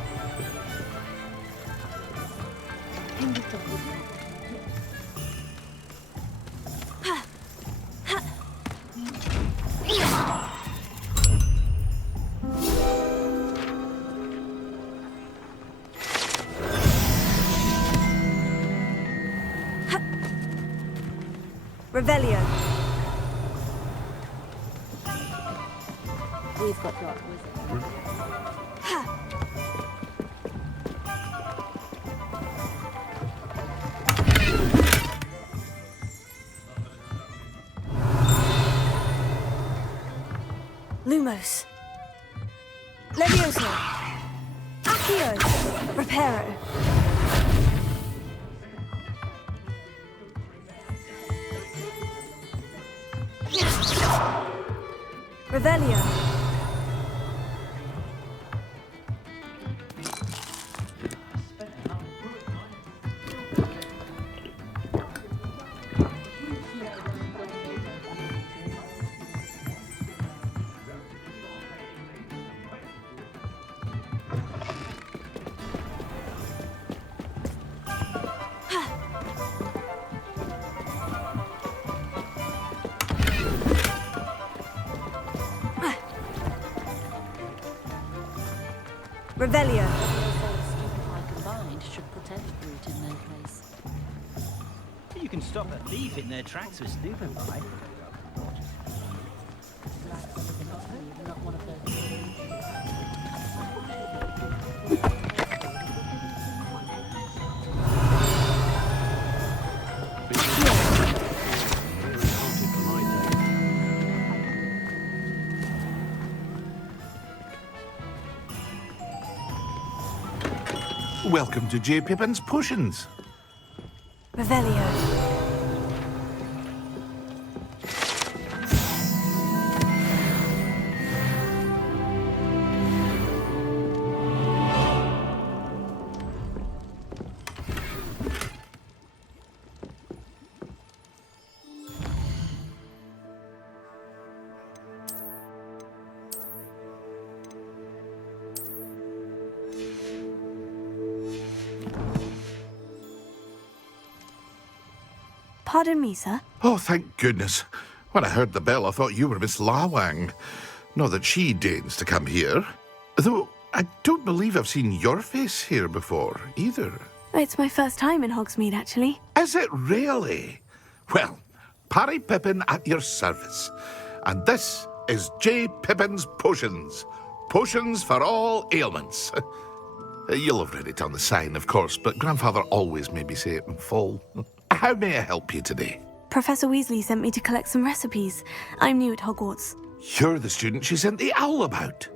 Revelio. We've got dark wizard. Lumos. Levioso. Accio. Reparo. Revelio. Revelio. Combined should protect Brute in their place. You can stop a thief in their tracks with stupefy. Not one of those. Welcome to J. Pippin's Potions. Revelio. Pardon me, sir. Oh, thank goodness. When I heard the bell, I thought you were Miss Lawang. Not that she deigns to come here. Though I don't believe I've seen your face here before, either. It's my first time in Hogsmeade, actually. Is it really? Well, Parry Pippin at your service. And this is J. Pippin's Potions. Potions for all ailments. You'll have read it on the sign, of course, but Grandfather always made me say it in full. How may I help you today? Professor Weasley sent me to collect some recipes. I'm new at Hogwarts. You're the student she sent the owl about.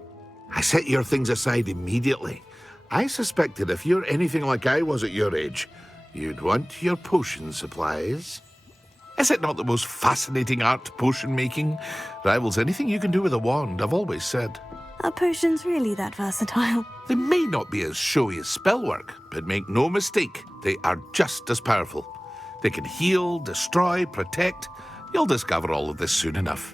I set your things aside immediately. I suspected if you're anything like I was at your age, you'd want your potion supplies. Is it not the most fascinating art, potion making? Rivals anything you can do with a wand, I've always said. Are potions really that versatile? They may not be as showy as spellwork, but make no mistake, they are just as powerful. They can heal, destroy, protect. You'll discover all of this soon enough.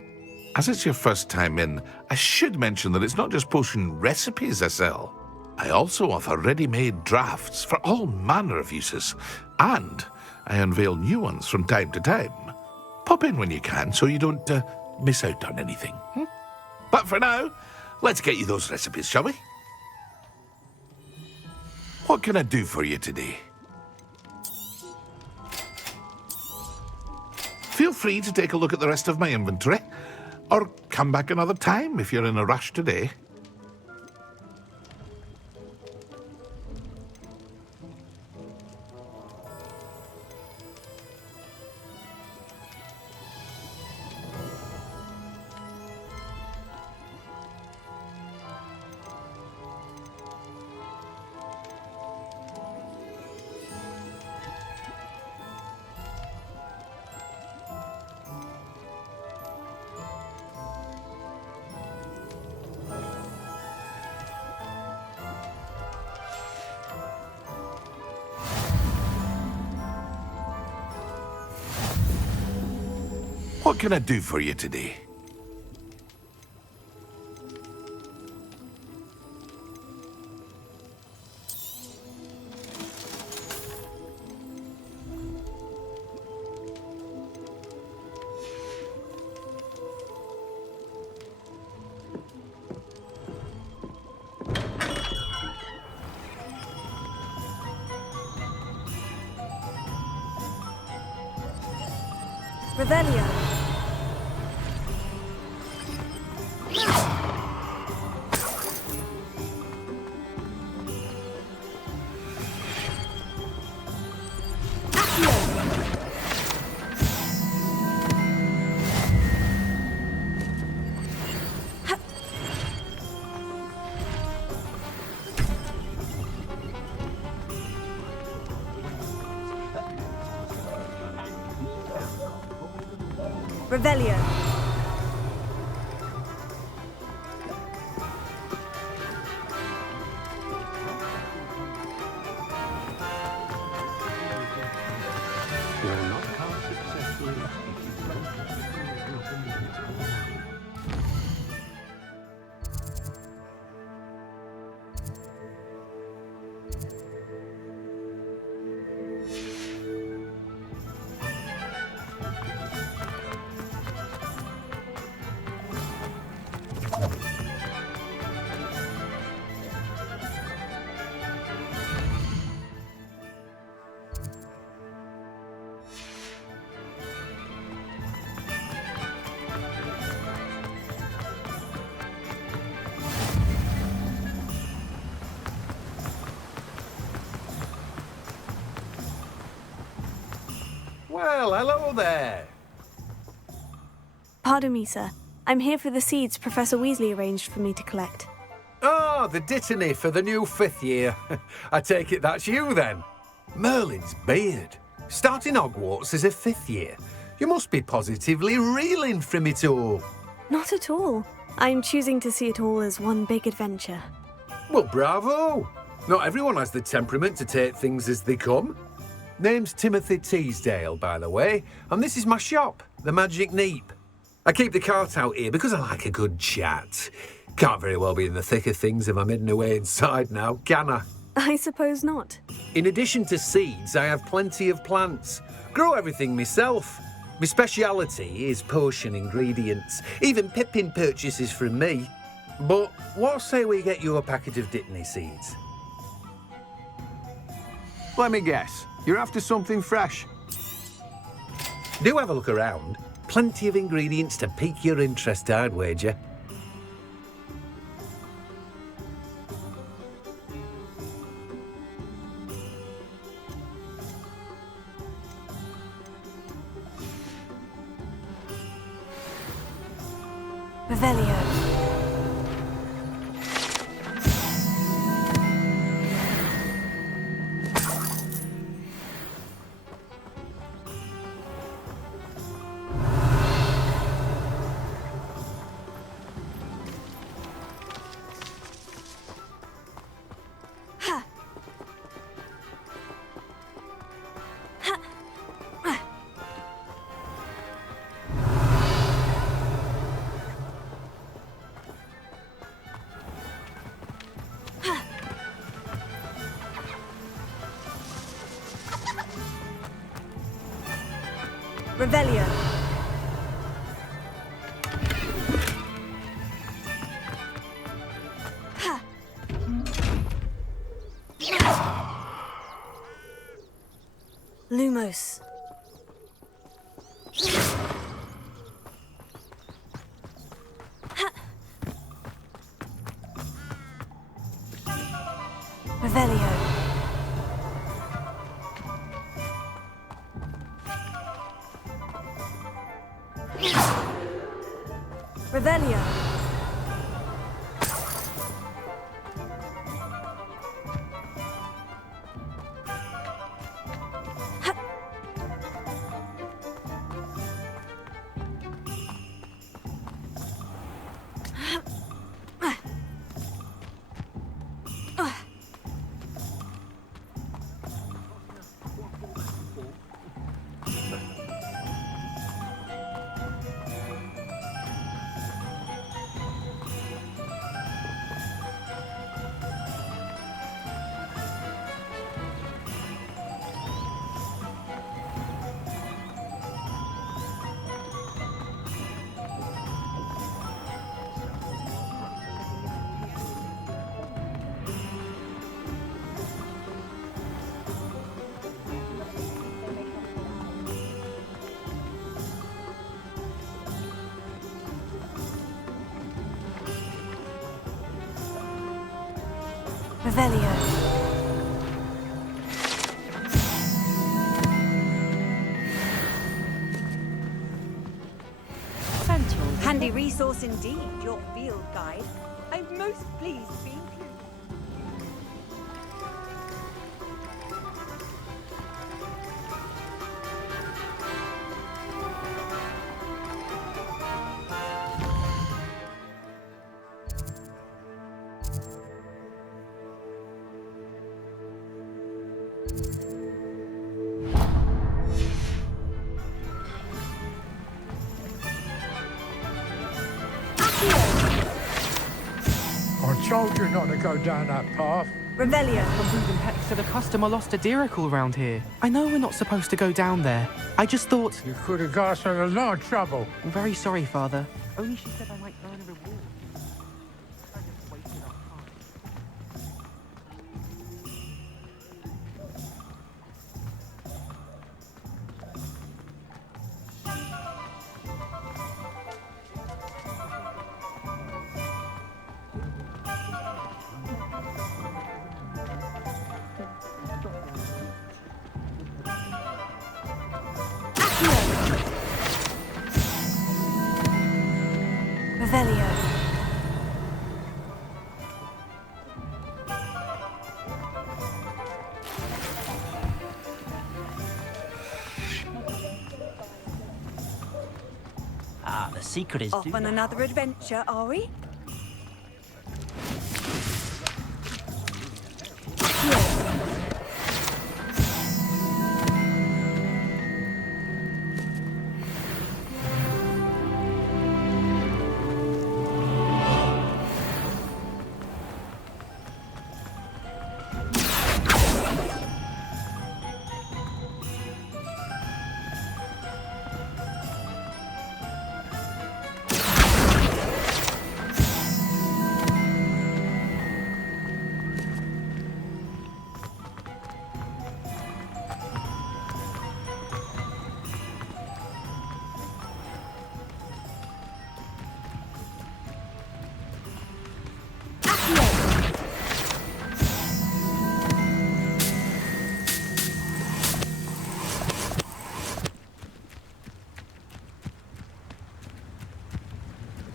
As it's your first time in, I should mention that it's not just potion recipes I sell. I also offer ready-made drafts for all manner of uses, and I unveil new ones from time to time. Pop in when you can so you don't miss out on anything. But for now, let's get you those recipes, shall we? What can I do for you today? Feel free to take a look at the rest of my inventory, or come back another time if you're in a rush today. What can I do for you today? Revelio. Revelio. Well, hello there. Pardon me, sir. I'm here for the seeds Professor Weasley arranged for me to collect. Ah, the dittany for the new 5th year. I take it that's you then. Merlin's beard. Starting Hogwarts as a 5th year. You must be positively reeling from it all. Not at all. I'm choosing to see it all as one big adventure. Well, bravo. Not everyone has the temperament to take things as they come. Name's Timothy Teasdale, by the way, and this is my shop, the Magic Neep. I keep the cart out here because I like a good chat. Can't very well be in the thick of things if I'm hidden away inside now, can I? I suppose not. In addition to seeds, I have plenty of plants. Grow everything myself. My speciality is potion ingredients. Even Pippin purchases from me. But what say we get you a packet of Dittany seeds? Let me guess. You're after something fresh. Do have a look around. Plenty of ingredients to pique your interest, I'd wager. Revelio. Revelio. Lumos. Revelio. Revelio. Revelio. Handy resource indeed, your field guide. I'm most pleased to be included. I told you not to go down that path. Revelio. The moving pets said a customer lost a deeracle round here. I know we're not supposed to go down there. I just thought... You could have got us in a lot of trouble. I'm very sorry, Father. Only she said I might earn a reward. I just wasted our time. Revelio. Ah, the secret is... Off on another adventure, are we?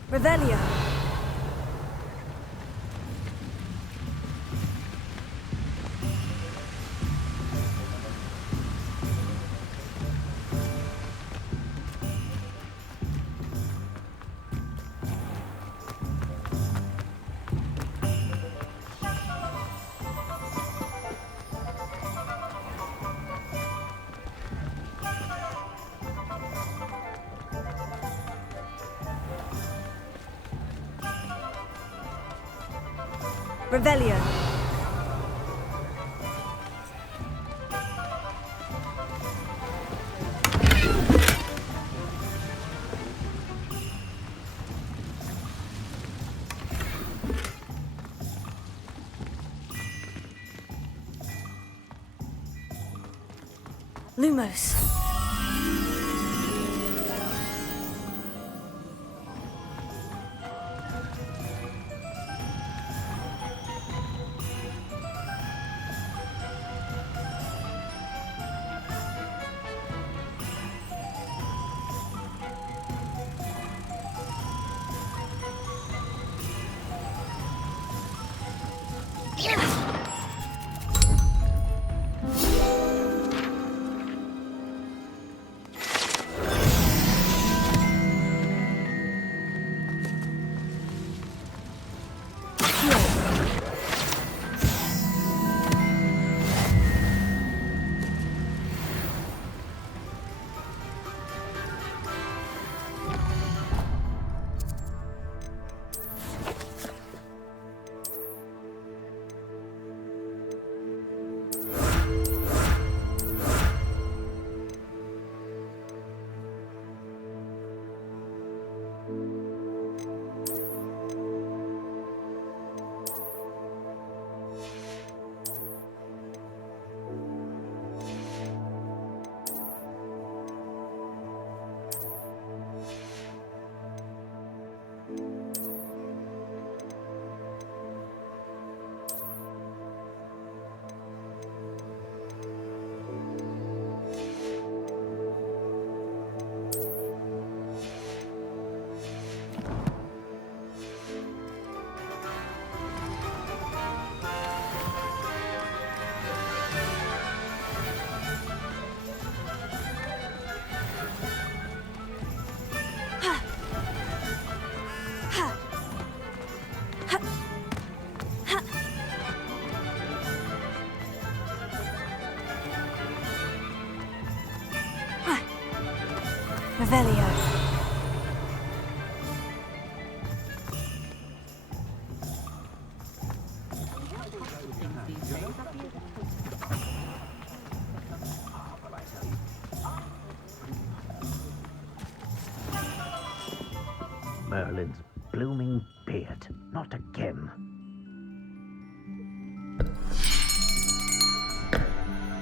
Revelio. Revelio. Lumos. Revelio. Merlin's blooming beard. Not again.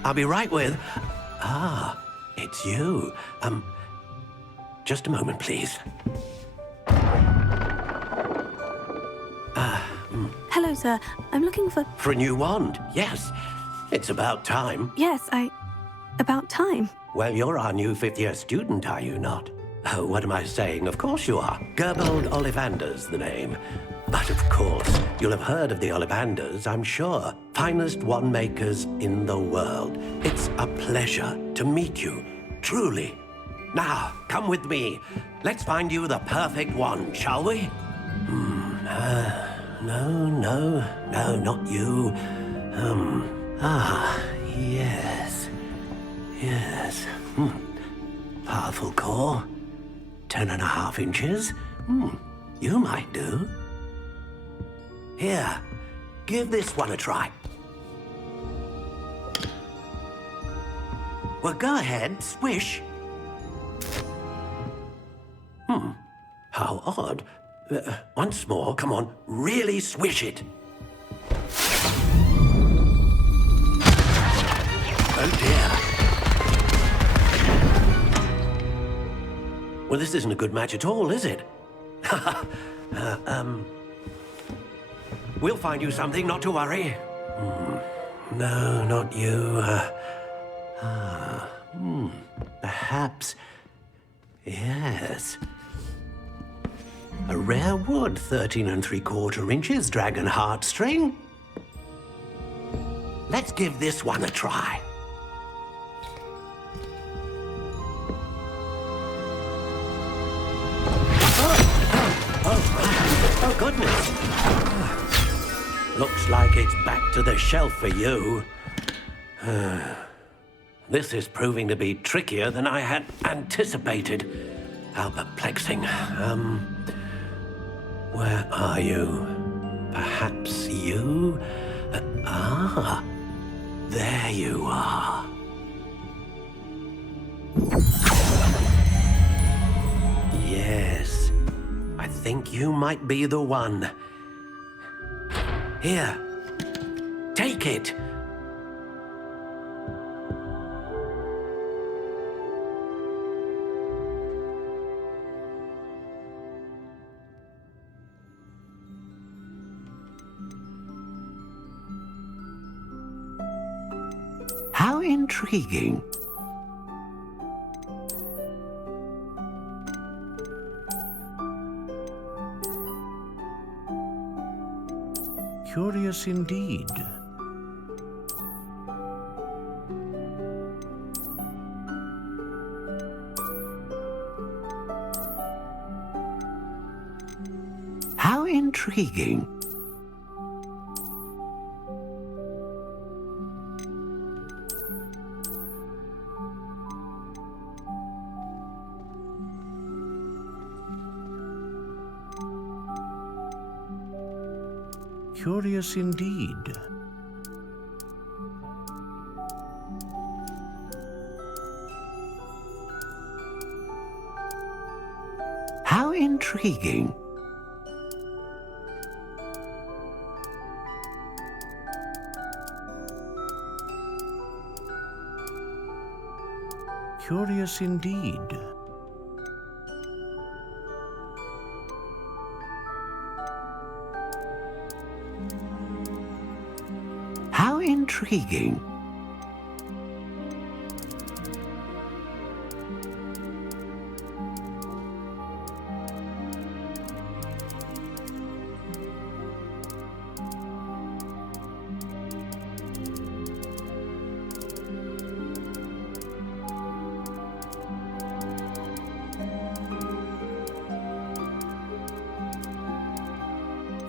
I'll be right with... Ah, it's you. Just a moment, please. Hello, sir. I'm looking for... For a new wand, yes. It's about time. Yes, about time. Well, you're our new fifth-year student, are you not? Oh, what am I saying? Of course you are. Gerbold Ollivander's the name. But of course, you'll have heard of the Ollivanders, I'm sure. Finest wand makers in the world. It's a pleasure to meet you, truly. Now, come with me. Let's find you the perfect wand, shall we? No, not you. Yes. Powerful core. 10.5 inches. You might do. Here, give this one a try. Well, go ahead, swish. How odd. Once more, come on, really swish it. Oh dear. Well, this isn't a good match at all, is it? We'll find you something, not to worry. No, not you. Perhaps... Yes. A rare wood, 13 3/4 inches, dragon heartstring. Let's give this one a try. Oh, goodness. Looks like it's back to the shelf for you. This is proving to be trickier than I had anticipated. How perplexing. Where are you? Perhaps you? There you are. Yes, I think you might be the one. Here, take it. How intriguing. Curious indeed. How intriguing. Curious indeed. How intriguing. Curious indeed. How intriguing.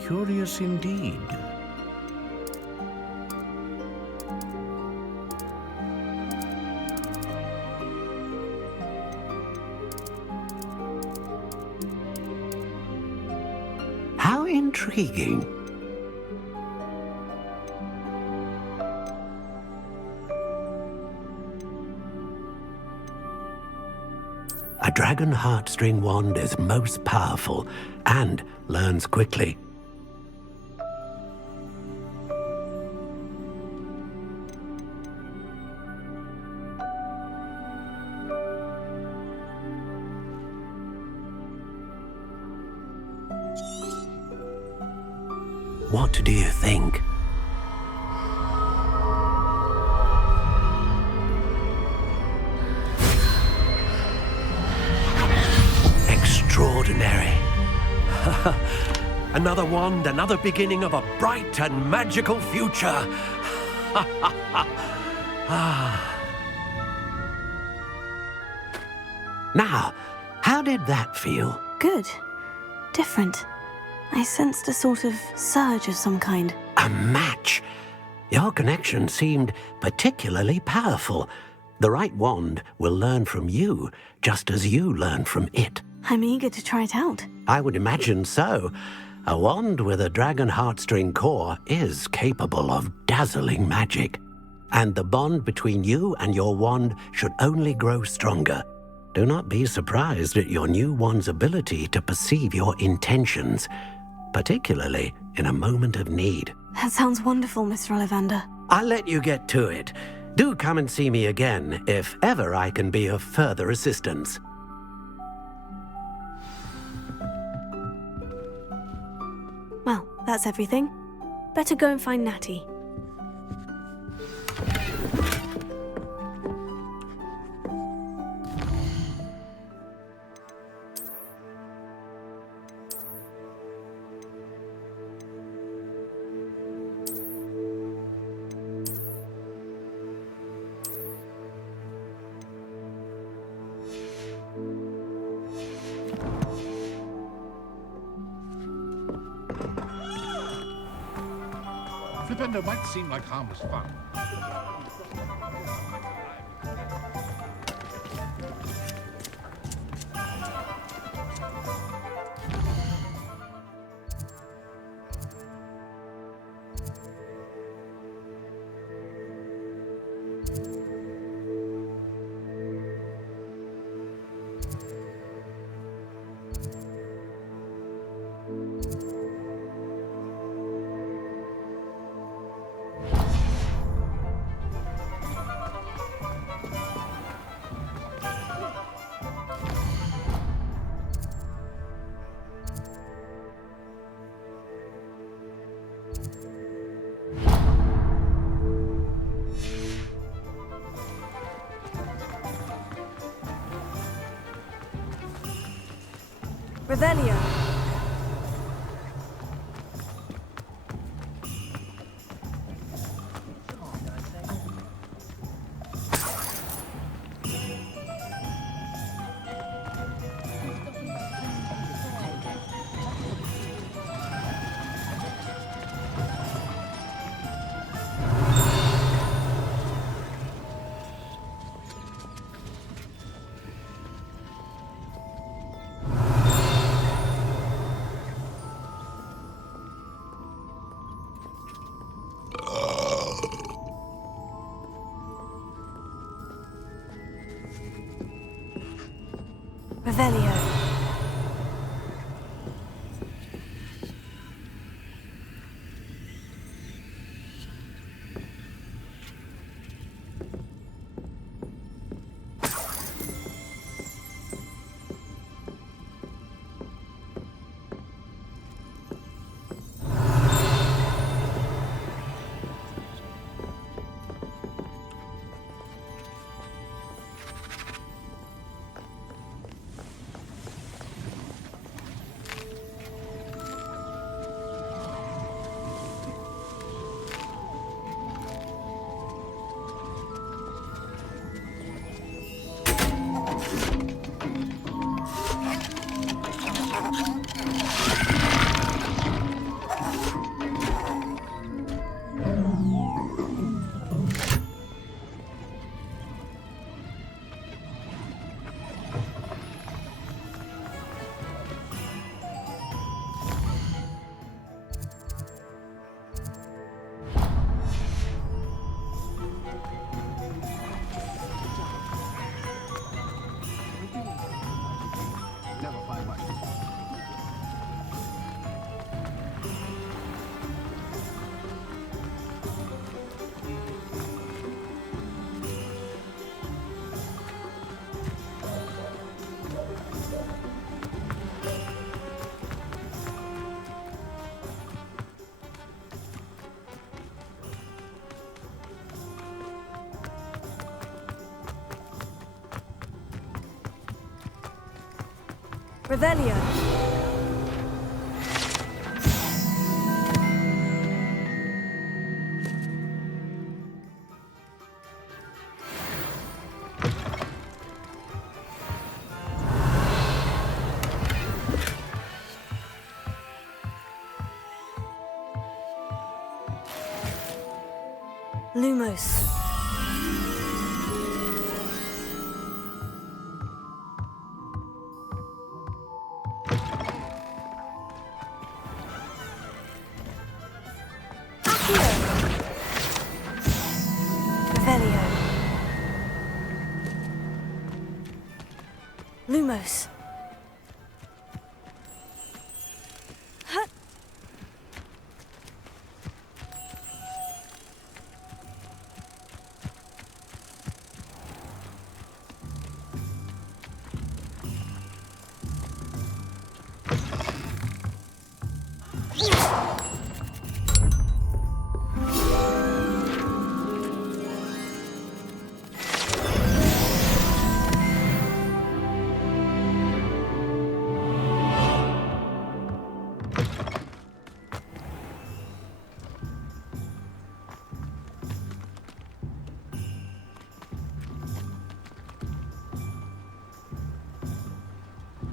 Curious indeed. Intriguing. A dragon heartstring wand is most powerful and learns quickly. What do you think? Extraordinary. Another wand, another beginning of a bright and magical future. Now, how did that feel? Good. Different. I sensed a sort of surge of some kind. A match? Your connection seemed particularly powerful. The right wand will learn from you, just as you learn from it. I'm eager to try it out. I would imagine so. A wand with a dragon heartstring core is capable of dazzling magic. And the bond between you and your wand should only grow stronger. Do not be surprised at your new wand's ability to perceive your intentions, particularly in a moment of need. That sounds wonderful, Mr. Ollivander. I'll let you get to it. Do come and see me again if ever I can be of further assistance. Well, that's everything. Better go and find Natty. Flipendo might seem like harmless fun. Revelio. Revelio. Revelio. Lumos. Revelio. Lumos. Huh.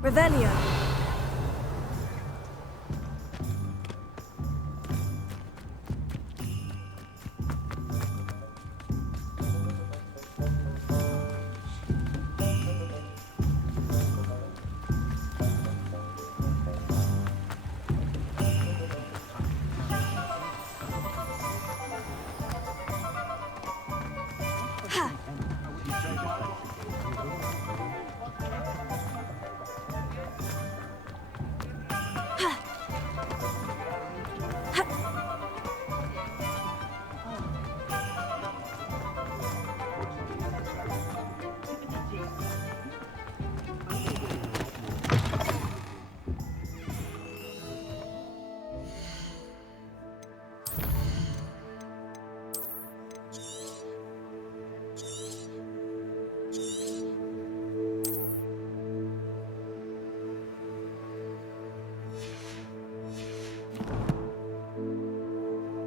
Revelio.